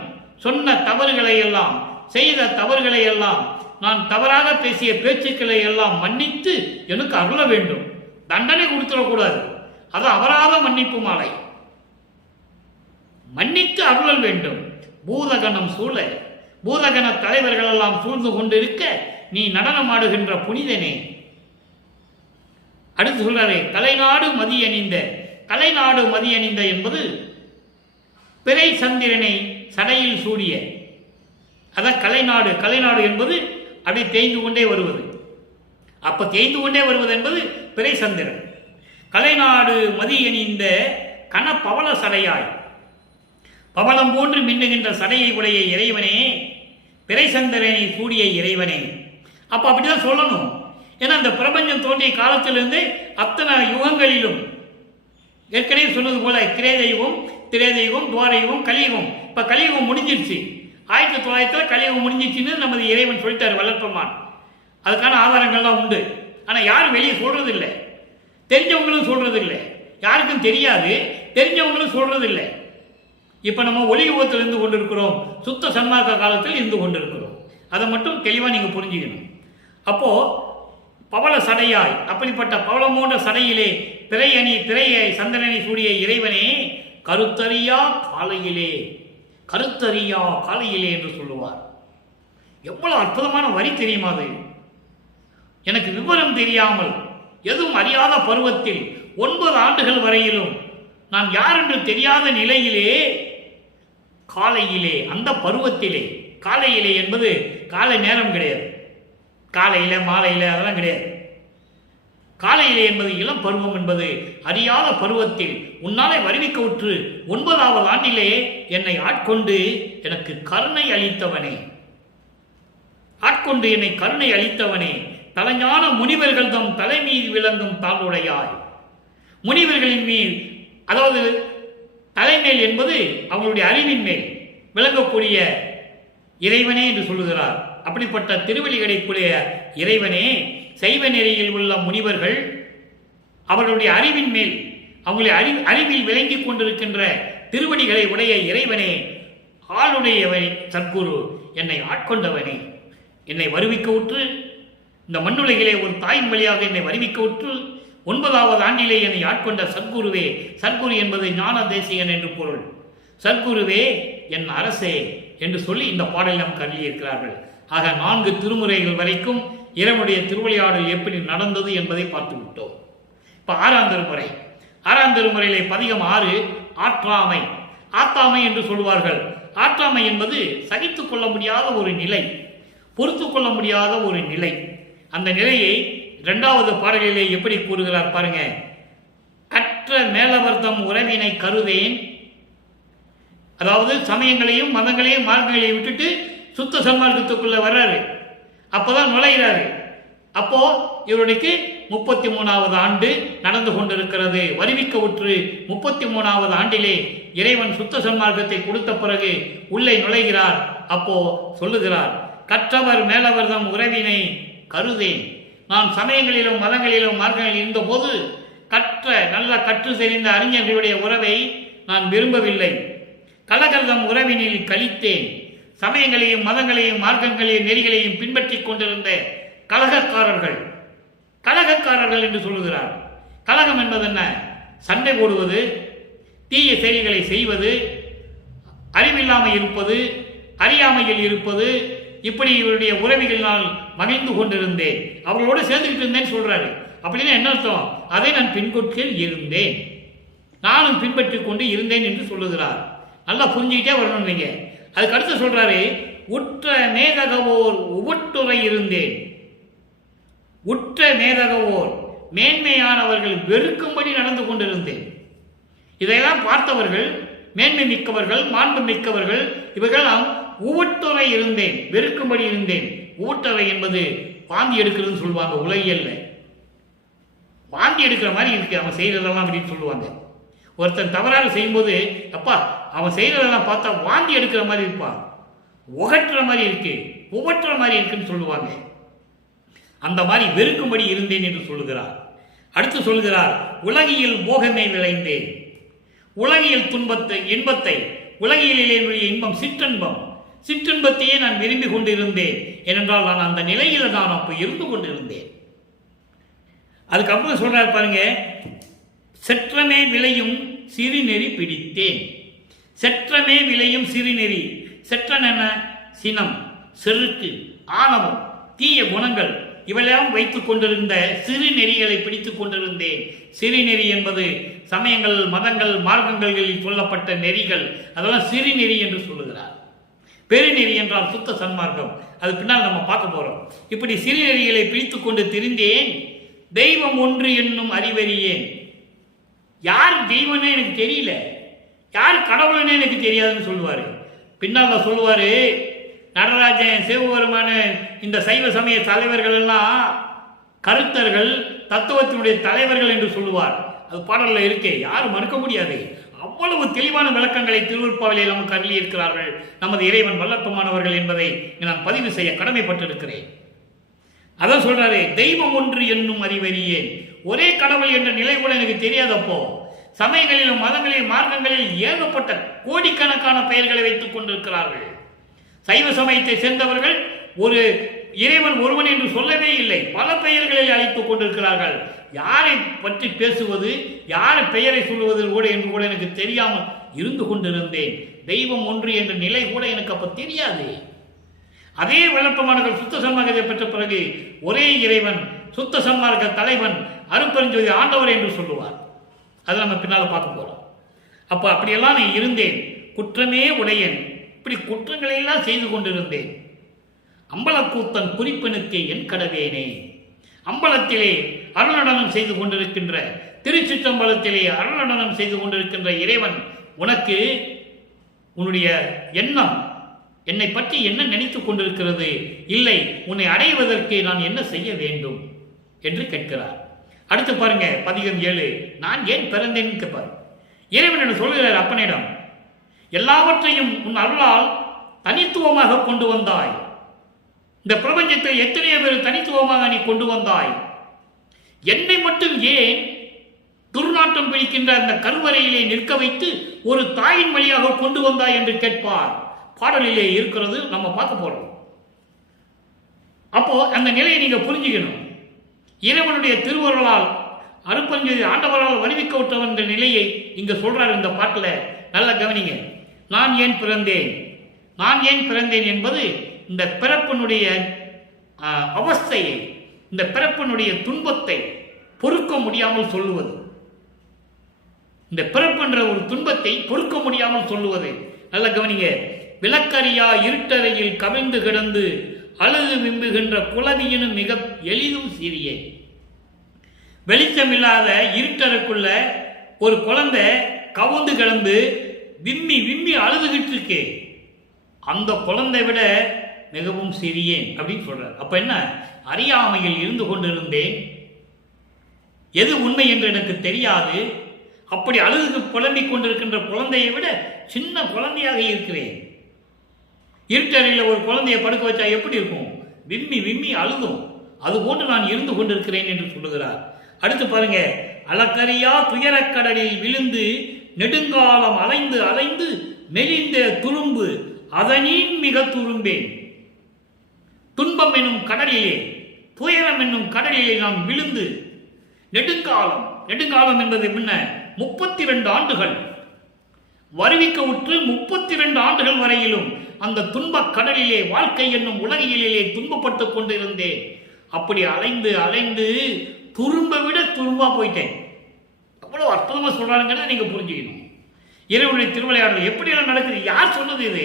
சொன்ன தவறுகளை எல்லாம், செய்த தவறுகளை எல்லாம், நான் தவறாக பேசிய பேச்சுக்களை எல்லாம் மன்னித்து எனக்கு அருள வேண்டும். தண்டனை கொடுத்துடக்கூடாது. அது அபராத மன்னிப்பு மாலை. மன்னித்து அருளல் வேண்டும். பூதகணம் சூழ, பூதகண தலைவர்கள் எல்லாம் சூழ்ந்து கொண்டிருக்க நீ நடனமாடுகின்ற புனிதனே. அடுத்து சொல்றாரு, கலைநாடு மதியணிந்த. கலைநாடு மதியணிந்த என்பது பிறை சந்திரனை சடையில் சூடிய, அதான் கலைநாடு. கலைநாடு என்பது அப்படி தேய்ந்து கொண்டே வருவது. அப்ப தேய்ந்து கொண்டே வருவது என்பது பிறை சந்திரன். கலைநாடு மதியணிந்த கன பவள சடையாய், பவளம் போன்று மின்னுகின்ற சடையை உடைய இறைவனே, பிறை சந்திரனை சூடிய இறைவனே. அப்ப அப்படிதான் சொல்லணும். ஏன்னா அந்த பிரபஞ்சம் தோன்றிய காலத்திலிருந்து அத்தனை யுகங்களிலும், ஏற்கனவே சொன்னது போல கிரேதெய்வம், திரேதெய்வம், துவாரயுகம், கலியுகம். இப்ப கலியுகம் முடிஞ்சிருச்சு. 1900 கலியுகம் முடிஞ்சிருச்சுன்னு நமது இறைவன் சொல்லிட்டாரு வல்லற்பெருமான். அதுக்கான ஆதாரங்கள்லாம் உண்டு. ஆனா யாரும் வெளியே சொல்றது இல்லை. தெரிஞ்சவங்களும் சொல்றது இல்லை. யாருக்கும் தெரியாது, தெரிஞ்சவங்களும் சொல்றது இல்லை. இப்ப நம்ம ஒளி யுகத்தில் இருந்து கொண்டிருக்கிறோம், சுத்த சன்மார்க்க காலத்தில் இருந்து கொண்டிருக்கிறோம். அதை மட்டும் தெளிவா நீங்க புரிஞ்சுக்கணும். அப்போ பவள சடையாய், அப்படிப்பட்ட பவளமோன்ற சடையிலே பிறையை சந்திரனை சூடிய இறைவனே, கருத்தறியா காலையிலே, கருத்தறியா காலையிலே என்று சொல்லுவார். எவ்வளவு அற்புதமான வரி தெரியுமா அது? எனக்கு விவரம் தெரியாமல், எதுவும் அறியாத பருவத்தில் 9 ஆண்டுகள் வரையிலும் நான் யார் என்று தெரியாத நிலையிலே, காலையிலே, அந்த பருவத்திலே, காலையிலே என்பது காலை நேரம் கிடையாது, காலையில மாலையில அதெல்லாம் கிடையாது. காலையிலே என்பது இளம் பருவம் என்பது அறியாத பருவத்தில் உன்னாலே வருவிக்க உற்று 9வது ஆண்டிலே என்னை ஆட்கொண்டு எனக்கு கருணை அளித்தவனே, ஆட்கொண்டு என்னை கருணை அளித்தவனே, தலைஞான முனிவர்கள் தம் தலை மீது விளங்கும் தாளுடையாய். முனிவர்களின் மீது, அதாவது தலைமேல் என்பது அவங்களுடைய அறிவின் மேல் விளங்கக்கூடிய இறைவனே என்று சொல்லுகிறார். அப்படிப்பட்ட திருவழிகளைக்குரிய இறைவனே, சைவ நெறியில் உள்ள முனிவர்கள் அவர்களுடைய அறிவின் மேல் அவங்களுடைய அறிவில் விளங்கிக் கொண்டிருக்கின்ற திருவடிகளை உடைய இறைவனே, ஆளுடையவனே சத்குரு, என்னை ஆட்கொண்டவனே, என்னை வருவிக்க உற்று இந்த மண்ணுலகிலே ஒரு தாயின் வழியாக என்னை வருவிக்க உற்று 9வது ஆண்டிலே என்னை ஆட்கொண்ட சத்குருவே. சத்குரு என்பது ஞான தேசிகன் என்று பொருள். சத்குருவே என் அரசே என்று சொல்லி இந்த பாடலை நமக்கு அள்ளியிருக்கிறார்கள். ஆக 4 திருமுறைகள் வரைக்கும் இறைவனுடைய திருவிளையாடல் எப்படி நடந்தது என்பதை பார்த்து விட்டோம். இப்போ 6ஆம் திருமுறை. 6ஆம் திருமுறையிலே பதிகம் 6 ஆற்றாமை. ஆத்தாமை என்று சொல்லுவார்கள். ஆற்றாமை என்பது சகித்துக் கொள்ள முடியாத ஒரு நிலை, பொறுத்து கொள்ள முடியாத ஒரு நிலை. அந்த நிலையை 2வது பாடலிலே எப்படி கூறுகிறார் பாருங்க. கற்ற மேலவர்த்தம் உறவினை கருதேன். அதாவது சமயங்களையும் மதங்களையும் மார்க்கங்களையும் விட்டுட்டு சுத்த சன்மார்க்கத்துக்குள்ள வர்றாரு. அப்போதான் நுழைகிறாரு. அப்போ இவருடைக்கு 33வது ஆண்டு நடந்து கொண்டிருக்கிறது. வருவிக்க உற்று 33வது ஆண்டிலே இறைவன் சுத்த சன்மார்க்கத்தை கொடுத்த பிறகு உள்ளே நுழைகிறார். அப்போ சொல்லுகிறார், கற்றவர் மேலவர்தம் உறவினை கருதேன். நான் சமயங்களிலும் மதங்களிலும் மார்க்கங்களில் இருந்தபோது கற்ற நல்ல கற்று தெரிந்த அறிஞர்களுடைய உறவை நான் விரும்பவில்லை. கலகர்தம் உறவினில் கழித்தேன். சமயங்களையும் மதங்களையும் மார்க்கங்களையும் நெறிகளையும் பின்பற்றி கொண்டிருந்த கலகக்காரர்கள் என்று சொல்லுகிறார். கலகம் என்பது என்ன? சண்டை போடுவது, தீய செயல்களை செய்வது, அறிவில்லாமல் இருப்பது, அறியாமையில் இருப்பது. இப்படி இவருடைய உறவிகளினால் மகிழ்ந்து கொண்டிருந்தேன், அவர்களோடு சேர்ந்துக்கிட்டு இருந்தேன்னு சொல்றாரு. அப்படின்னா என்ன அர்த்தம்? அதை நான் பின்பற்றில் இருந்தேன், நானும் பின்பற்றி கொண்டு இருந்தேன் என்று சொல்லுகிறார். நல்லா புரிஞ்சுக்கிட்டே வரணும் நீங்க. அதுக்கு அடுத்து சொல்றாரு, உற்ற மேதகவோர் உவட்டுரை இருந்தேன். உற்ற மேதகவோர் மேன்மையானவர்கள் வெறுக்கும்படி நடந்து கொண்டிருந்தேன். இதையெல்லாம் பார்த்தவர்கள் மேன்மை மிக்கவர்கள், மாண்பு மிக்கவர்கள், இவர்களெல்லாம் உவட்டுரை இருந்தேன், வெறுக்கும்படி இருந்தேன். உவட்டுரை என்பது வாந்தி எடுக்கிறதுன்னு சொல்லுவாங்க. உலகியல்ல வாந்தி எடுக்கிற மாதிரி இருக்கு அவன் செய்யறதெல்லாம் அப்படின்னு சொல்லுவாங்க. ஒருத்தன் தவறாக செய்யும்போது, அப்பா அவன் செய்யறதெல்லாம் பார்த்தா வாந்தி எடுக்கிற மாதிரி இருப்பான், உகட்டுற மாதிரி இருக்கு, உவட்டுற மாதிரி இருக்குன்னு சொல்லுவாங்க. அந்த மாதிரி வெறுக்கும்படி இருந்தேன் என்று சொல்லுகிறார். அடுத்து சொல்லுகிறார், உலகியல் போகமே விளைந்தேன். உலகியல் துன்பத்தை, இன்பத்தை, உலகியலிலே இன்பம் சிற்றின்பம், சிற்றின்பத்தையே நான் விரும்பி கொண்டிருந்தேன். ஏனென்றால் நான் அந்த நிலையில நான் அப்போ இருந்து கொண்டிருந்தேன். அதுக்கப்புறம் சொல்றார் பாருங்க, செற்றமே விளையும் சிறுநெறி பிடித்தேன். செற்றமே விளையும் சிறுநெறி. செற்றன் என்ன? சினம், செருக்கு, ஆணவம், தீய குணங்கள் இவெல்லாம் வைத்துக் கொண்டிருந்த சிறு நெறிகளை பிடித்துக் கொண்டிருந்தேன். சிறுநெறி என்பது சமயங்கள், மதங்கள், மார்க்கங்களில் சொல்லப்பட்ட நெறிகள், அதெல்லாம் சிறுநெறி என்று சொல்லுகிறார். பெருநெறி என்றால் சுத்த சன்மார்க்கம். அது பின்னால் நம்ம பார்க்க போறோம். இப்படி சிறுநெறிகளை பிடித்துக் கொண்டு திரிந்தேன். தெய்வம் ஒன்று என்னும் அறிவறியேன். யார் தெய்வம்னே எனக்கு தெரியல, யார் கடவுள்னே எனக்கு தெரியாதுன்னு சொல்லுவாரு. பின்னால் சொல்லுவாரு, நடராஜன், சிவபெருமான, இந்த சைவ சமய தலைவர்கள் எல்லாம் கருத்தர்கள், தத்துவத்தினுடைய தலைவர்கள் என்று சொல்லுவார். அது பாடல்ல இருக்கே, யாரும் மறுக்க முடியாது. அவ்வளவு தெளிவான விளக்கங்களை திருவருட்பாவிலே நமக்கு அருளி இருக்கிறார்கள் நமது இறைவன் வல்லப்பமானவர்கள் என்பதை நான் பதிவு செய்ய கடமைப்பட்டிருக்கிறேன். அதான் சொல்றாரு, தெய்வம் ஒன்று என்னும் அறிவறியேன். ஒரே கடவுள் என்ற நிலை கூட எனக்கு தெரியாதப்போ சமயங்களிலும் மதங்களிலும் மார்க்கங்களில் ஏகப்பட்ட கோடிக்கணக்கான பெயர்களை வைத்துக் கொண்டிருக்கிறார்கள். சைவ சமயத்தை சேர்ந்தவர்கள் ஒரு இறைவன் ஒருவன் என்று சொல்லவே இல்லை, பல பெயர்களில் அழைத்துக் கொண்டிருக்கிறார்கள். யாரை பற்றி பேசுவது, யாரை பெயரை சொல்லுவது கூட என்று கூட எனக்கு தெரியாமல் இருந்து கொண்டிருந்தேன். தெய்வம் ஒன்று என்ற நிலை கூட எனக்கு அப்ப தெரியாது. அதே விளப்பமானவர்கள் சுத்த சன்மார்க்கத்தை பெற்ற பிறகு ஒரே இறைவன், சுத்த சன்மார்க்க தலைவன், அருட்பெருஞ்சோதி ஆண்டவர் என்று சொல்லுவார். அதை நம்ம பின்னால பார்க்க போறோம். அப்ப அப்படியெல்லாம் நான் இருந்தேன், குற்றமே உடையன். இப்படி குற்றங்களை எல்லாம் செய்து கொண்டிருந்தேன். அம்பலக்கூத்தன் குறிப்பெனுக்கு என் கடவேனே. அம்பலத்திலே அருள்நடனம் செய்து கொண்டிருக்கின்ற, திருச்சிற்றம்பலத்திலே அருள்நடனம் செய்து கொண்டிருக்கின்ற இறைவன், உனக்கு உன்னுடைய எண்ணம் என்னை பற்றி என்ன நினைத்துக் கொண்டிருக்கிறது? இல்லை, உன்னை அடைவதற்கு நான் என்ன செய்ய வேண்டும் என்று கேட்கிறார். அடுத்து பாருங்க, பதிகம் 7. நான் ஏன் பிறந்தேன்னு கேட்பார். இறைவனிடம் சொல்கிறார் அப்பனிடம், எல்லாவற்றையும் உன் அருளால் தனித்துவமாக கொண்டு வந்தாய். இந்த பிரபஞ்சத்தை எத்தனையோ பேர் தனித்துவமாக நீ கொண்டு வந்தாய். என்னை மட்டும் ஏன் துர்நாற்றம் பிடிக்கின்ற அந்த கருவறையிலே நிற்க வைத்து ஒரு தாயின் வழியாக கொண்டு வந்தாய் என்று கேட்பார். பாடலிலே இருக்கிறது, நம்ம பார்க்க போறோம். அப்போ அந்த நிலையை நீங்க புரிஞ்சுக்கணும். இறைவனுடைய திருவருளால் அருட்பெருஞ்சோதி ஆண்டவரால் வருவிக்க விட்டவன் என்ற நிலையை இங்க சொல்றார் இந்த பாட்டுல. நல்லா கவனிங்க. நான் ஏன் பிறந்தேன், நான் ஏன் பிறந்தேன் என்பது இந்த பிறப்பினுடைய அவஸ்தையை, இந்த பிறப்பினுடைய துன்பத்தை பொறுக்க முடியாமல் சொல்லுவது. இந்த பிறப்புன்ற ஒரு துன்பத்தை பொறுக்க முடியாமல் சொல்லுவது. நல்ல கவனிங்க. விளக்கறியா இருட்டறையில் கவிழ்ந்து கிடந்து அழுது விம்புகின்ற குலவியினும் மிக எளிதும் சிறிய. வெளிச்சமில்லாத இருட்டறைக்குள்ள ஒரு குழந்தை கவுந்து கிடந்து விம்மி விம்மி அழுதுகிட்டு இருக்கு. அந்த குழந்தை விட மிகவும் சிறியேன் அப்படின்னு சொல்றார். அப்ப என்ன, அறியாமையில் இருந்து கொண்டிருந்தேன், எது உண்மை என்று எனக்கு தெரியாது. அப்படி அழுது புலம்பிக் கொண்டிருக்கின்ற குழந்தையை விட சின்ன குழந்தையாக இருக்கிறேன். இருட்டறையில் ஒரு குழந்தையை படுக்க வச்சா எப்படி இருக்கும்? விம்மி விம்மி அழுதும். அதுபோன்று நான் இருந்து கொண்டிருக்கிறேன் என்று சொல்லுகிறார். அடுத்து பாருங்க. அளக்கரியா துயரக்கடலில் விழுந்து நெடுங்காலம் அலைந்து அலைந்து மெலிந்த துரும்பு அதனின் மிக துரும்பேன். துன்பம் என்னும் கடலிலே, துயரம் என்னும் கடலிலே நான் விழுந்து நெடுங்காலம், நெடுங்காலம் என்பது என்ன, 32 ஆண்டுகள் வருவிக்க உற்று 32 ஆண்டுகள் வரையிலும் அந்த துன்பக் கடலிலே, வாழ்க்கை என்னும் உலகிலே துன்பப்பட்டுக் கொண்டிருந்தேன். அப்படி அலைந்து அலைந்து துரும்ப விட துரும்பா போயிட்டேன். அவ்வளவு அற்புதமா சொல்றாங்கிறத நீங்க புரிஞ்சுக்கணும். இறைவனுடைய திருவிளையாடல் எப்படியெல்லாம் நடக்குது, யார் சொன்னது? இது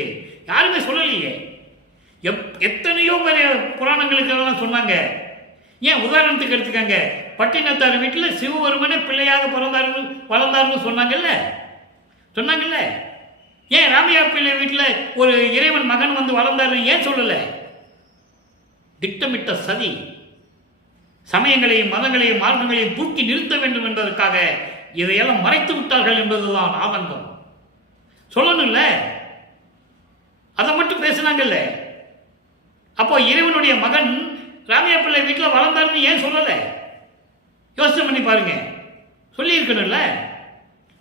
யாருமே சொல்லலையே. எத்தனையோ பேர் புராணங்களுக்கு சொன்னாங்க. ஏன் உதாரணத்துக்கு எடுத்துக்காங்க, பட்டினத்தார் வீட்டில் சிவபெருமனே பிள்ளையாக வளர்ந்தாருன்னு சொன்னாங்கல்ல. ஏன் ராமையா பிள்ளை வீட்டில் ஒரு இறைவன் மகன் வந்து வளர்ந்தாரு ஏன் சொல்லல? திட்டமிட்ட சதி. சமயங்களையும் மதங்களையும் மார்க்கங்களையும் தூக்கி நிறுத்த வேண்டும் என்பதற்காக இதையெல்லாம் மறைத்து விட்டார்கள் என்பதுதான் ஆதங்கம். சொல்லணும்ல, அதை மட்டும் பேசினாங்கல்ல. அப்போ இறைவனுடைய மகன் ராமையா பிள்ளை வீட்டில் வளர்ந்தாருன்னு ஏன் சொல்லல? யோசனை பண்ணி பாருங்க. சொல்லி இருக்கணும்ல.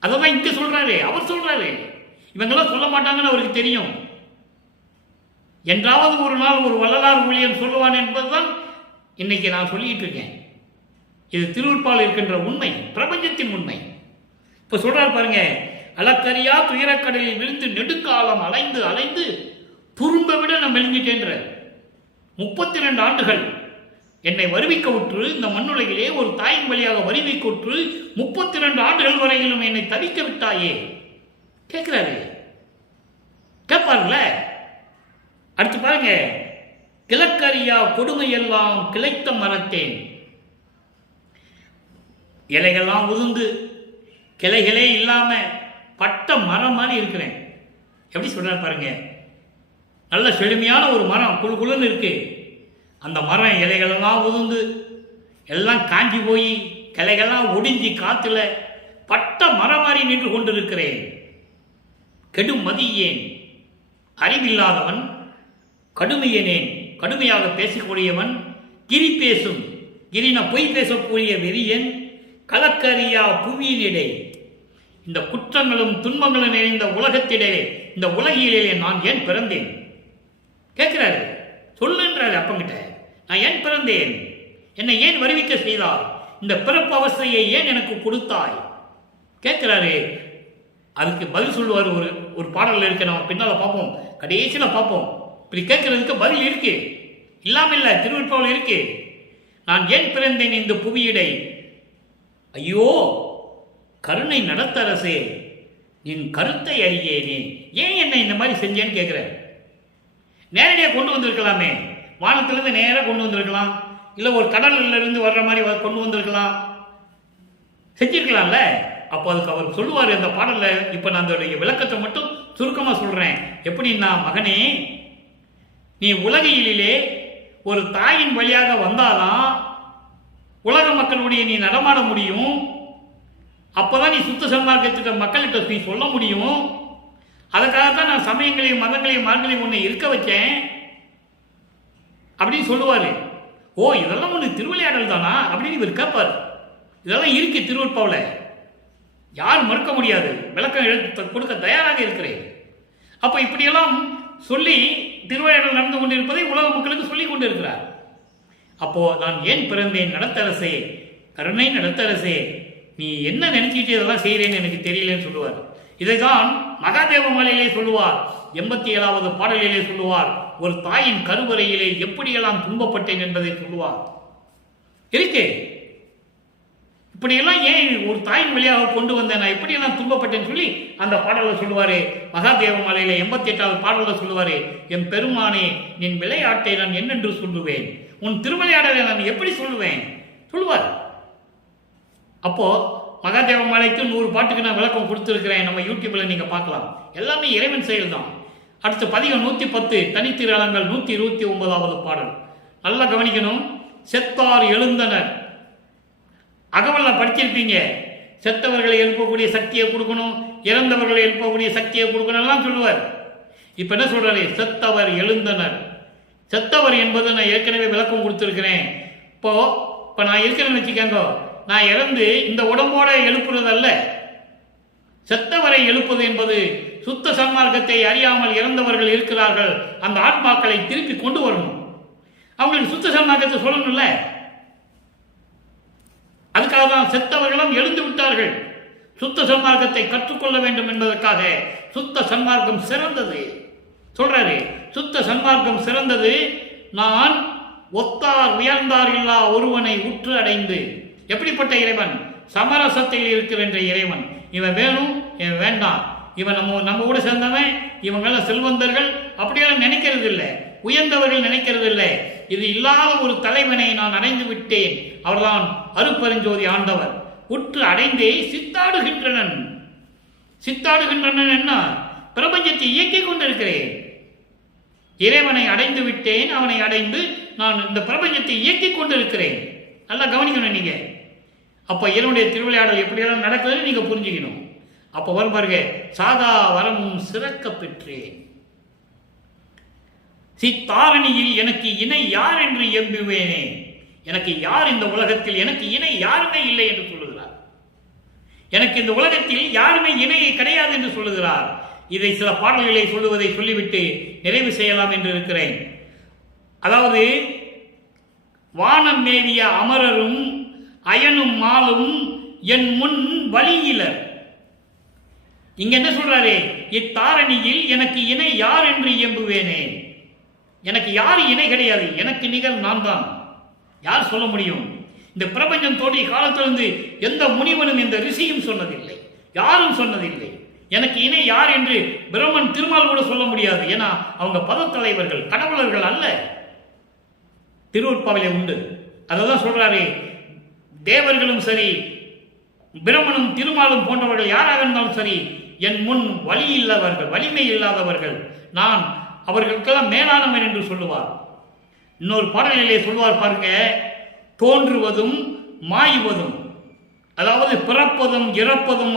அதான் இங்க சொல்றாரு, அவர் சொல்றாரு. இவங்கெல்லாம் சொல்ல மாட்டாங்கன்னு அவருக்கு தெரியும். என்றாவது ஒரு நாள் ஒரு வள்ளலார் ஊழியன் சொல்லுவான் என்பதுதான் இன்னைக்கு நான் சொல்லிட்டு இருக்கேன். இது திருவுற்பால் இருக்கின்ற உண்மை, பிரபஞ்சத்தின் உண்மை. இப்ப சொல்றாரு பாருங்க. அளக்கரியா துயரக்கடலில் விழுந்து நெடுங்காலம் அலைந்து அலைந்து துரும்ப விட நான் மெலிஞ்சிட்டேன்ற 32 ஆண்டுகள் என்னை வருவிக்க உற்று, இந்த மண்ணுலகிலே ஒரு தாயின் வழியாக வருவிக்க உற்று 32 ஆண்டுகள் வரையிலும் என்னை தவிக்க விட்டாயே. கேட்கிறாரு, கேட்பாருங்கள. அடுத்து பாருங்க. கிழக்கரியா கொடுமையெல்லாம் கிளைத்த மரத்தேன். இலைகள்லாம் உதிர்ந்து கிளைகளே இல்லாம பட்ட மரம் மாதிரி இருக்கிறேன். எப்படி சொல்றாரு பாருங்க. நல்ல செழுமையான ஒரு மரம் குழு குழுன்னு இருக்கு. அந்த மரம் இலைகளெல்லாம் உதிர்ந்து எல்லாம் காஞ்சி போய் கிளைகள்லாம் ஒடிஞ்சி காத்துல பட்ட மரம் மாதிரி நின்று கொண்டிருக்கிறேன். கெடும் மதியேன், அறிவில்லாதவன், கடுமையனேன், கடுமையாக பேசக்கூடியவன், கிரி பேசும், கிரின பொய் பேசக்கூடிய வெறியன், கலக்கரியா புவியினிடை, இந்த குற்றங்களும் துன்பங்களும் நிறைந்த உலகத்திடையே, இந்த உலகிலே நான் ஏன் பிறந்தேன் கேட்கிறாரு. சொல்லுன்றாரு அப்பங்கிட்ட. நான் ஏன் பிறந்தேன், என்னை ஏன் வருவிக்க செய்தார், இந்த பிறப்பு அவஸ்தையை ஏன் எனக்கு கொடுத்தாய் கேட்கிறாரு. அதுக்கு பதில் சொல்லுவார். ஒரு பாடல் இருக்கு, நம்ம பின்னால பார்ப்போம், கடைசியில் பார்ப்போம். இப்படி கேட்கறதுக்கு பதில் இருக்கு, இல்லாம இல்ல, திருவிற்பாவில் இருக்கு. நான் ஏன் பிறந்தேன் இந்த புவியிடை, ஐயோ கருணை நடத்தரசே என் கருத்தை அறியேனே, ஏன் என்னை இந்த மாதிரி செஞ்சேன்னு கேட்கிற. நேரடியாக கொண்டு வந்திருக்கலாமே, வானத்திலிருந்து நேராக கொண்டு வந்திருக்கலாம், இல்லை ஒரு கடல்ல இருந்து வர்ற மாதிரி கொண்டு வந்திருக்கலாம், செஞ்சிருக்கலாம்ல. அப்போ அதுக்கு அவர் சொல்லுவார் அந்த பாடல்ல. இப்போ நான் அதோடைய விளக்கத்தை மட்டும் சுருக்கமாக சொல்றேன். எப்படின்னா, மகனே நீ உலகிலே ஒரு தாயின் வழியாக வந்தாதான் உலக மக்களுடைய நீ நடமாட முடியும். அப்போதான் நீ சுத்த சன்மார்க்கத்திட்ட மக்கள்கிட்ட நீ சொல்ல முடியும். அதுக்காகத்தான் நான் சமயங்களையும் மதங்களையும் மரங்களையும் ஒன்று இருக்க வச்சேன் அப்படின்னு சொல்லுவார். ஓ, இதெல்லாம் ஒன்று திருவிளையாடல் தானா அப்படின்னு இவர் கேட்பார். இதெல்லாம் இருக்கு திருவற்பாவில், யார் மறுக்க முடியாது, விளக்கம் கொடுக்க தயாராக இருக்கிறேன். அப்போ இப்படியெல்லாம் சொல்லி திருவிளையாடல் நடந்து கொண்டிருப்பதை உலக மக்களுக்கு சொல்லிக் கொண்டு இருக்கிறார். அப்போ நான் ஏன் பிறந்தேன் நடத்தரசே, கருணை நடத்தரசே, நீ என்ன நினைச்சிட்டு இதெல்லாம் செய்கிறேன்னு எனக்கு தெரியலன்னு சொல்லுவார். இதைதான் மகாதேவ மாலையிலே சொல்லுவார். 87வது பாடலிலே சொல்லுவார், ஒரு தாயின் கருவறையிலே எப்படியெல்லாம் துன்பப்பட்டேன் என்பதை சொல்லுவார். இருக்கு இப்படியெல்லாம் ஏன் ஒரு தாயின் வழியாக கொண்டு வந்தேன், நான் எப்படியெல்லாம் துன்பப்பட்டேன்னு சொல்லி அந்த பாடலில் சொல்லுவாரு. மகாதேவ மாலையில 88வது பாடலில் சொல்லுவாரு, என் பெருமானே, நின் விளையாட்டை நான் என்னென்று சொல்லுவேன், உன் திருவிளையாடலை நான் எப்படி சொல்லுவேன் சொல்லுவார். அப்போ மகாதேவ மாலைக்கு 100 பாட்டுக்கு நான் விளக்கம் கொடுத்துருக்கிறேன். நம்ம யூடியூப்ல நீங்க பார்க்கலாம். எல்லாமே இறைவன் செயல் தான். அடுத்து பதிகம் 110 தனித்திரளங்கள் 129வது பாடல். நல்லா கவனிக்கணும். செத்தார் எழுந்தனர். அகவல்ல படிச்சிருப்பீங்க. செத்தவர்களை எழுப்பக்கூடிய சக்தியை கொடுக்கணும், இறந்தவர்களை எழுப்பக்கூடிய சக்தியை கொடுக்கணும் எல்லாம் சொல்லுவார். இப்ப என்ன சொல்றாரு? செத்தவர் எழுந்தனர். செத்தவர் என்பது நான் ஏற்கனவே விளக்கம் கொடுத்துருக்கிறேன். இப்போ நான் இருக்கிறேன்னு வச்சுக்கோங்க, நான் இறந்து இந்த உடம்போட எழுப்புறது அல்ல. செத்தவரை எழுப்பது என்பது சுத்த சன்மார்க்கத்தை அறியாமல் இறந்தவர்கள் இருக்கிறார்கள், அந்த ஆத்மாக்களை திருப்பி கொண்டு வரணும். அவங்களுக்கு சுத்த சன்மார்க்கத்தை சொல்லணும்ல. அதுக்காக தான் செத்தவர்களும் எழுந்து விட்டார்கள். சுத்த சன்மார்க்கத்தை கற்றுக்கொள்ள வேண்டும் என்பதற்காக சுத்த சன்மார்க்கம் சிறந்தது சொல்றாரு. சுத்த சன்மார்க்கம் சிறந்தது. நான் ஒத்தார் உயர்ந்தார் இல்லா ஒருவனை உற்று அடைந்து. எப்படிப்பட்ட இறைவன்? சமரசத்தில் இருக்கின்ற இறைவன். இவன் வேணும், இவன் வேண்டாம், இவன் நம்ம கூட சேர்ந்தவன், இவங்கெல்லாம் செல்வந்தர்கள் அப்படியெல்லாம் நினைக்கிறது இல்லை, உயர்ந்தவர்கள் நினைக்கிறது இல்லை. இது இல்லாத ஒரு தலைவனை நான் அடைந்து விட்டேன், அவர்தான் அருட்பெருஞ்சோதி ஆண்டவர். உற்று அடைந்தே சித்தாடுகின்றனன். சித்தாடுகின்றனன் என்ன? பிரபஞ்சத்தை இயக்கிக் கொண்டிருக்கிறேன். இறைவனை அடைந்து விட்டேன், அவனை அடைந்து நான் இந்த பிரபஞ்சத்தை இயக்கிக் கொண்டிருக்கிறேன். நல்லா கவனிக்கணும் நீங்க. அப்ப என்னுடைய திருவிளையாடல் எப்படியெல்லாம் நடக்குதுன்னு நீங்க புரிஞ்சுக்கணும். அப்ப வரும் பாருங்க, சாதா வரமும் சிறக்க பெற்றேன். சித்தாரணியில் எனக்கு இணை யார் என்று எம்புவேனே. எனக்கு யார் இந்த உலகத்தில், எனக்கு இணை யாருமே இல்லை என்று சொல்லுகிறார். எனக்கு இந்த உலகத்தில் யாருமே இணையை கிடையாது என்று சொல்லுகிறார். இதை சில பாடல்களை சொல்லுவதை சொல்லிவிட்டு நிறைவு செய்யலாம் என்று இருக்கிறேன். அதாவது வானம் மேவிய அமரரும் அயனும் மாலும் என் முன் வழியிலர். இங்க என்ன சொல்றாரு? இத்தாரணியில் எனக்கு இணை யார் என்று இயம்புவேனே. எனக்கு யார் இணை கிடையாது, எனக்கு நிகர் நான் தான். யார் சொல்ல முடியும்? இந்த பிரபஞ்சம் தோன்றிய காலத்திலிருந்து எந்த முனிவனும் எந்த ரிஷியும் சொன்னதில்லை, யாரும் சொன்னதில்லை. எனக்கு இணை யார் என்று பிரம்மன் திருமால் கூட சொல்ல முடியாது. ஏன்னா அவங்க பதத்தலைவர்கள், கடவுளர்கள் அல்ல. திருவற்பாவிலே உண்டு. அதான் சொல்றாரு, தேவர்களும் சரி, பிரம்மனும் திருமாலும் போன்றவர்கள் யாராக இருந்தாலும் சரி, என் முன் வலி இல்லாதவர்கள், வலிமை இல்லாதவர்கள், நான் அவர்களுக்கெல்லாம் மேலானவன் என்று சொல்லுவார். இன்னொரு பாடலிலே சொல்லுவார் பாருங்க, தோன்றுவதும் மாய்வதும், அதாவது பிறப்பதும் இறப்பதும்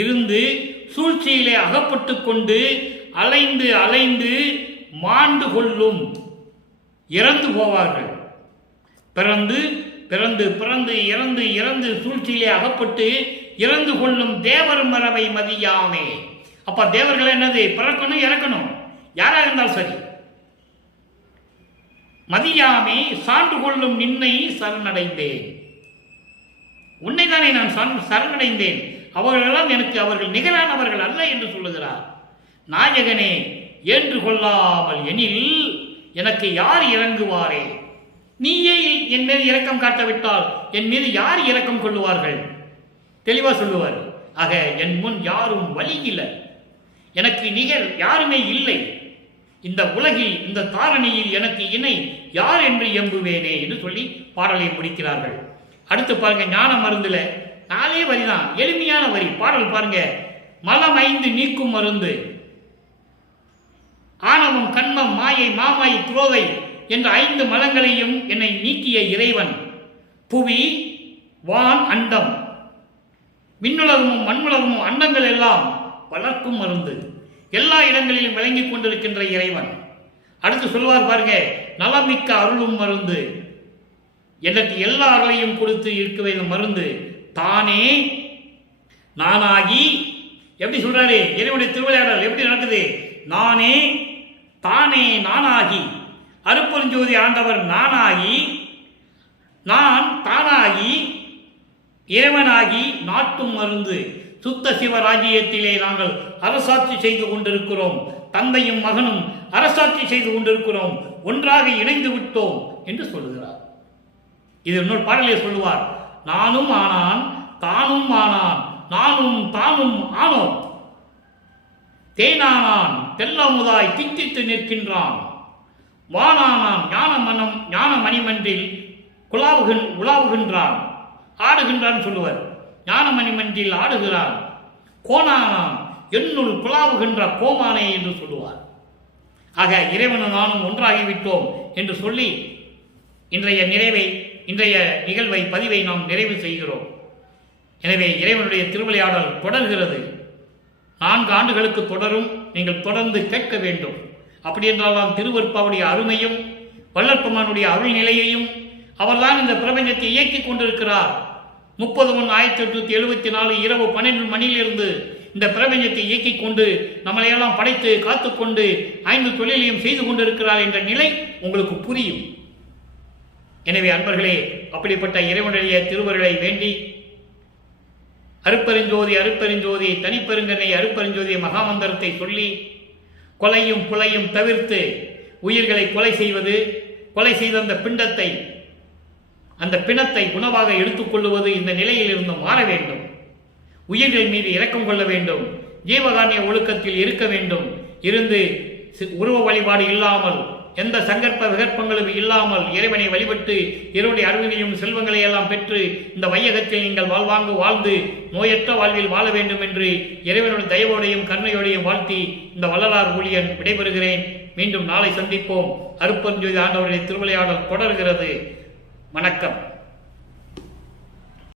இருந்து சூழ்ச்சியிலே அகப்பட்டு கொண்டு அலைந்து அலைந்து மாண்டு கொள்ளும், இறந்து போவார்கள். பிறந்து பிறந்து பிறந்து இறந்து இறந்து சூழ்ச்சியிலே அகப்பட்டு இறந்து கொள்ளும் தேவர் மரபை மதியாமே. அப்ப தேவர்கள் என்னது? பிறக்கணும் இறக்கணும், யாராக இருந்தாலும் சரி. மதியாமே சான்று கொள்ளும் நின்னை சரணடைந்தேன். உன்னைதானே நான் சரணடைந்தேன். அவர்களெல்லாம் எனக்கு அவர்கள் நிகரானவர்கள் அல்ல என்று சொல்லுகிறார். நாயகனே ஏற்று கொள்ளாமல் எனில் எனக்கு யார் இறங்குவாரே? நீயே என் மீது இரக்கம் காட்டவிட்டால் என் மீது யார் இரக்கம் கொள்ளுவார்கள்? தெளிவா சொல்லுவார். ஆக என் முன் யாரும் வழியில்லை, எனக்கு நிகர் யாருமே இல்லை. இந்த உலகில், இந்த தாரணியில் எனக்கு இணை யார் என்று எம்புவேனே என்று சொல்லி பாடலை முடிக்கிறார்கள். அடுத்து பாருங்க, ஞான மருந்துல 4 வரிதான், எளிமையான வரி. பாடல் பாருங்க, மலம் 5 நீக்கும் மருந்து, ஆணவம் கண்மம் மாயை மாமாய் துரோகை என்ற 5 மலங்களையும் என்னை நீக்கிய இறைவன். புவி வான் அண்டம் விண்ணுலகமும் மண்ணுலகமும் அண்டங்கள் எல்லாம் வளர்க்கும் மருந்து, எல்லா இடங்களிலும் விளங்கிக் கொண்டிருக்கின்ற இறைவன். அடுத்து சொல்வார் பாருங்க, நலமிக்க அருளும் மருந்து, எனக்கு எல்லா அருளையும் கொடுத்து இருக்க வேண்டும் மருந்து தானே நானாகி. எப்படி சொல்றாரு இறைவனுடைய திருவிளையாடல் எப்படி நடக்குது? நானே தானே நானாகி, அருட்பெருஞ்சோதி ஆண்டவர் நானாகி, நான் தானாகி, இறைவனாகி நாட்டும் மருந்து. சுத்த சிவராஜ்யத்திலே நாங்கள் அரசாட்சி செய்து கொண்டிருக்கிறோம், தந்தையும் மகனும் அரசாட்சி செய்து கொண்டிருக்கிறோம், ஒன்றாக இணைந்து விட்டோம் என்று சொல்லுகிறார். இது இன்னொரு பாடலே சொல்லுவார், நானும் ஆனான் தானும் ஆனான் நானும் தானும் ஆனோம், தேனானான் தெல்லமுதாய் தித்தித்து நிற்கின்றான், வானானான் ஞான மணிமன்றில் உலாவுகின்றான், ஆடுகின்றான் சொல்லுவார். ஞான மணிமன்றில் ஆடுகிறான், கோனானான் என்னுள் குலாவுகின்ற கோமானே என்று சொல்லுவார். ஆக இறைவனும் நானும் ஒன்றாகிவிட்டோம் என்று சொல்லி இன்றைய நிகழ்வை பதிவை நாம் நிறைவு செய்கிறோம். எனவே இறைவனுடைய திருவிளையாடல் தொடர்கிறது. 4 ஆண்டுகளுக்கு தொடரும். நீங்கள் தொடர்ந்து கேட்க வேண்டும். அப்படி என்றால் தான் திருவருட்பாவுடைய அருமையும் வள்ளற்பெருமானுடைய அருள் நிலையையும், அவர்தான் இந்த பிரபஞ்சத்தை இயக்கிக் கொண்டிருக்கிறார். 30/1/1874 இரவு 12 மணியிலிருந்து இந்த பிரபஞ்சத்தை இயக்கிக் கொண்டு நம்மளையெல்லாம் படைத்து காத்துக்கொண்டு 5 தொழிலையும் செய்து கொண்டிருக்கிறார் என்ற நிலை உங்களுக்கு புரியும். எனவே அன்பர்களே, அப்படிப்பட்ட இறைவனுடைய திருவருளை வேண்டி அருட்பெருஞ்சோதி அருட்பெருஞ்சோதி தனிப்பெருங்கனை அருட்பெருஞ்சோதி மகாமந்திரத்தை சொல்லி கொலையும் புலையும் தவிர்த்து உயிர்களை கொலை செய்த அந்த பிணத்தை உணவாக எடுத்துக்கொள்வது இந்த நிலையில் இருந்து மாற வேண்டும். உயிர்கள் மீது இரக்கம் கொள்ள வேண்டும். ஜீவகாருண்ய ஒழுக்கத்தில் இருக்க வேண்டும். இருந்து உருவ வழிபாடு இல்லாமல், எந்த சங்கற்ப விகற்பங்களும் இல்லாமல் இறைவனை வழிபட்டு இறைவனுடைய அருளினையும் செல்வங்களை எல்லாம் பெற்று இந்த வையகத்தில் நீங்கள் வாழ்ந்து நோயற்ற வாழ்வில் வாழ வேண்டும் என்று இறைவனுடைய தயவோடையும் கருணையோடையும் வாழ்த்தி இந்த வள்ளலார் ஊழியன் விடைபெறுகிறேன். மீண்டும் நாளை சந்திப்போம். அருட்பெருஞ்சோதி ஆண்டவருடைய திருவிளையாடல் தொடர்கிறது. வணக்கம்.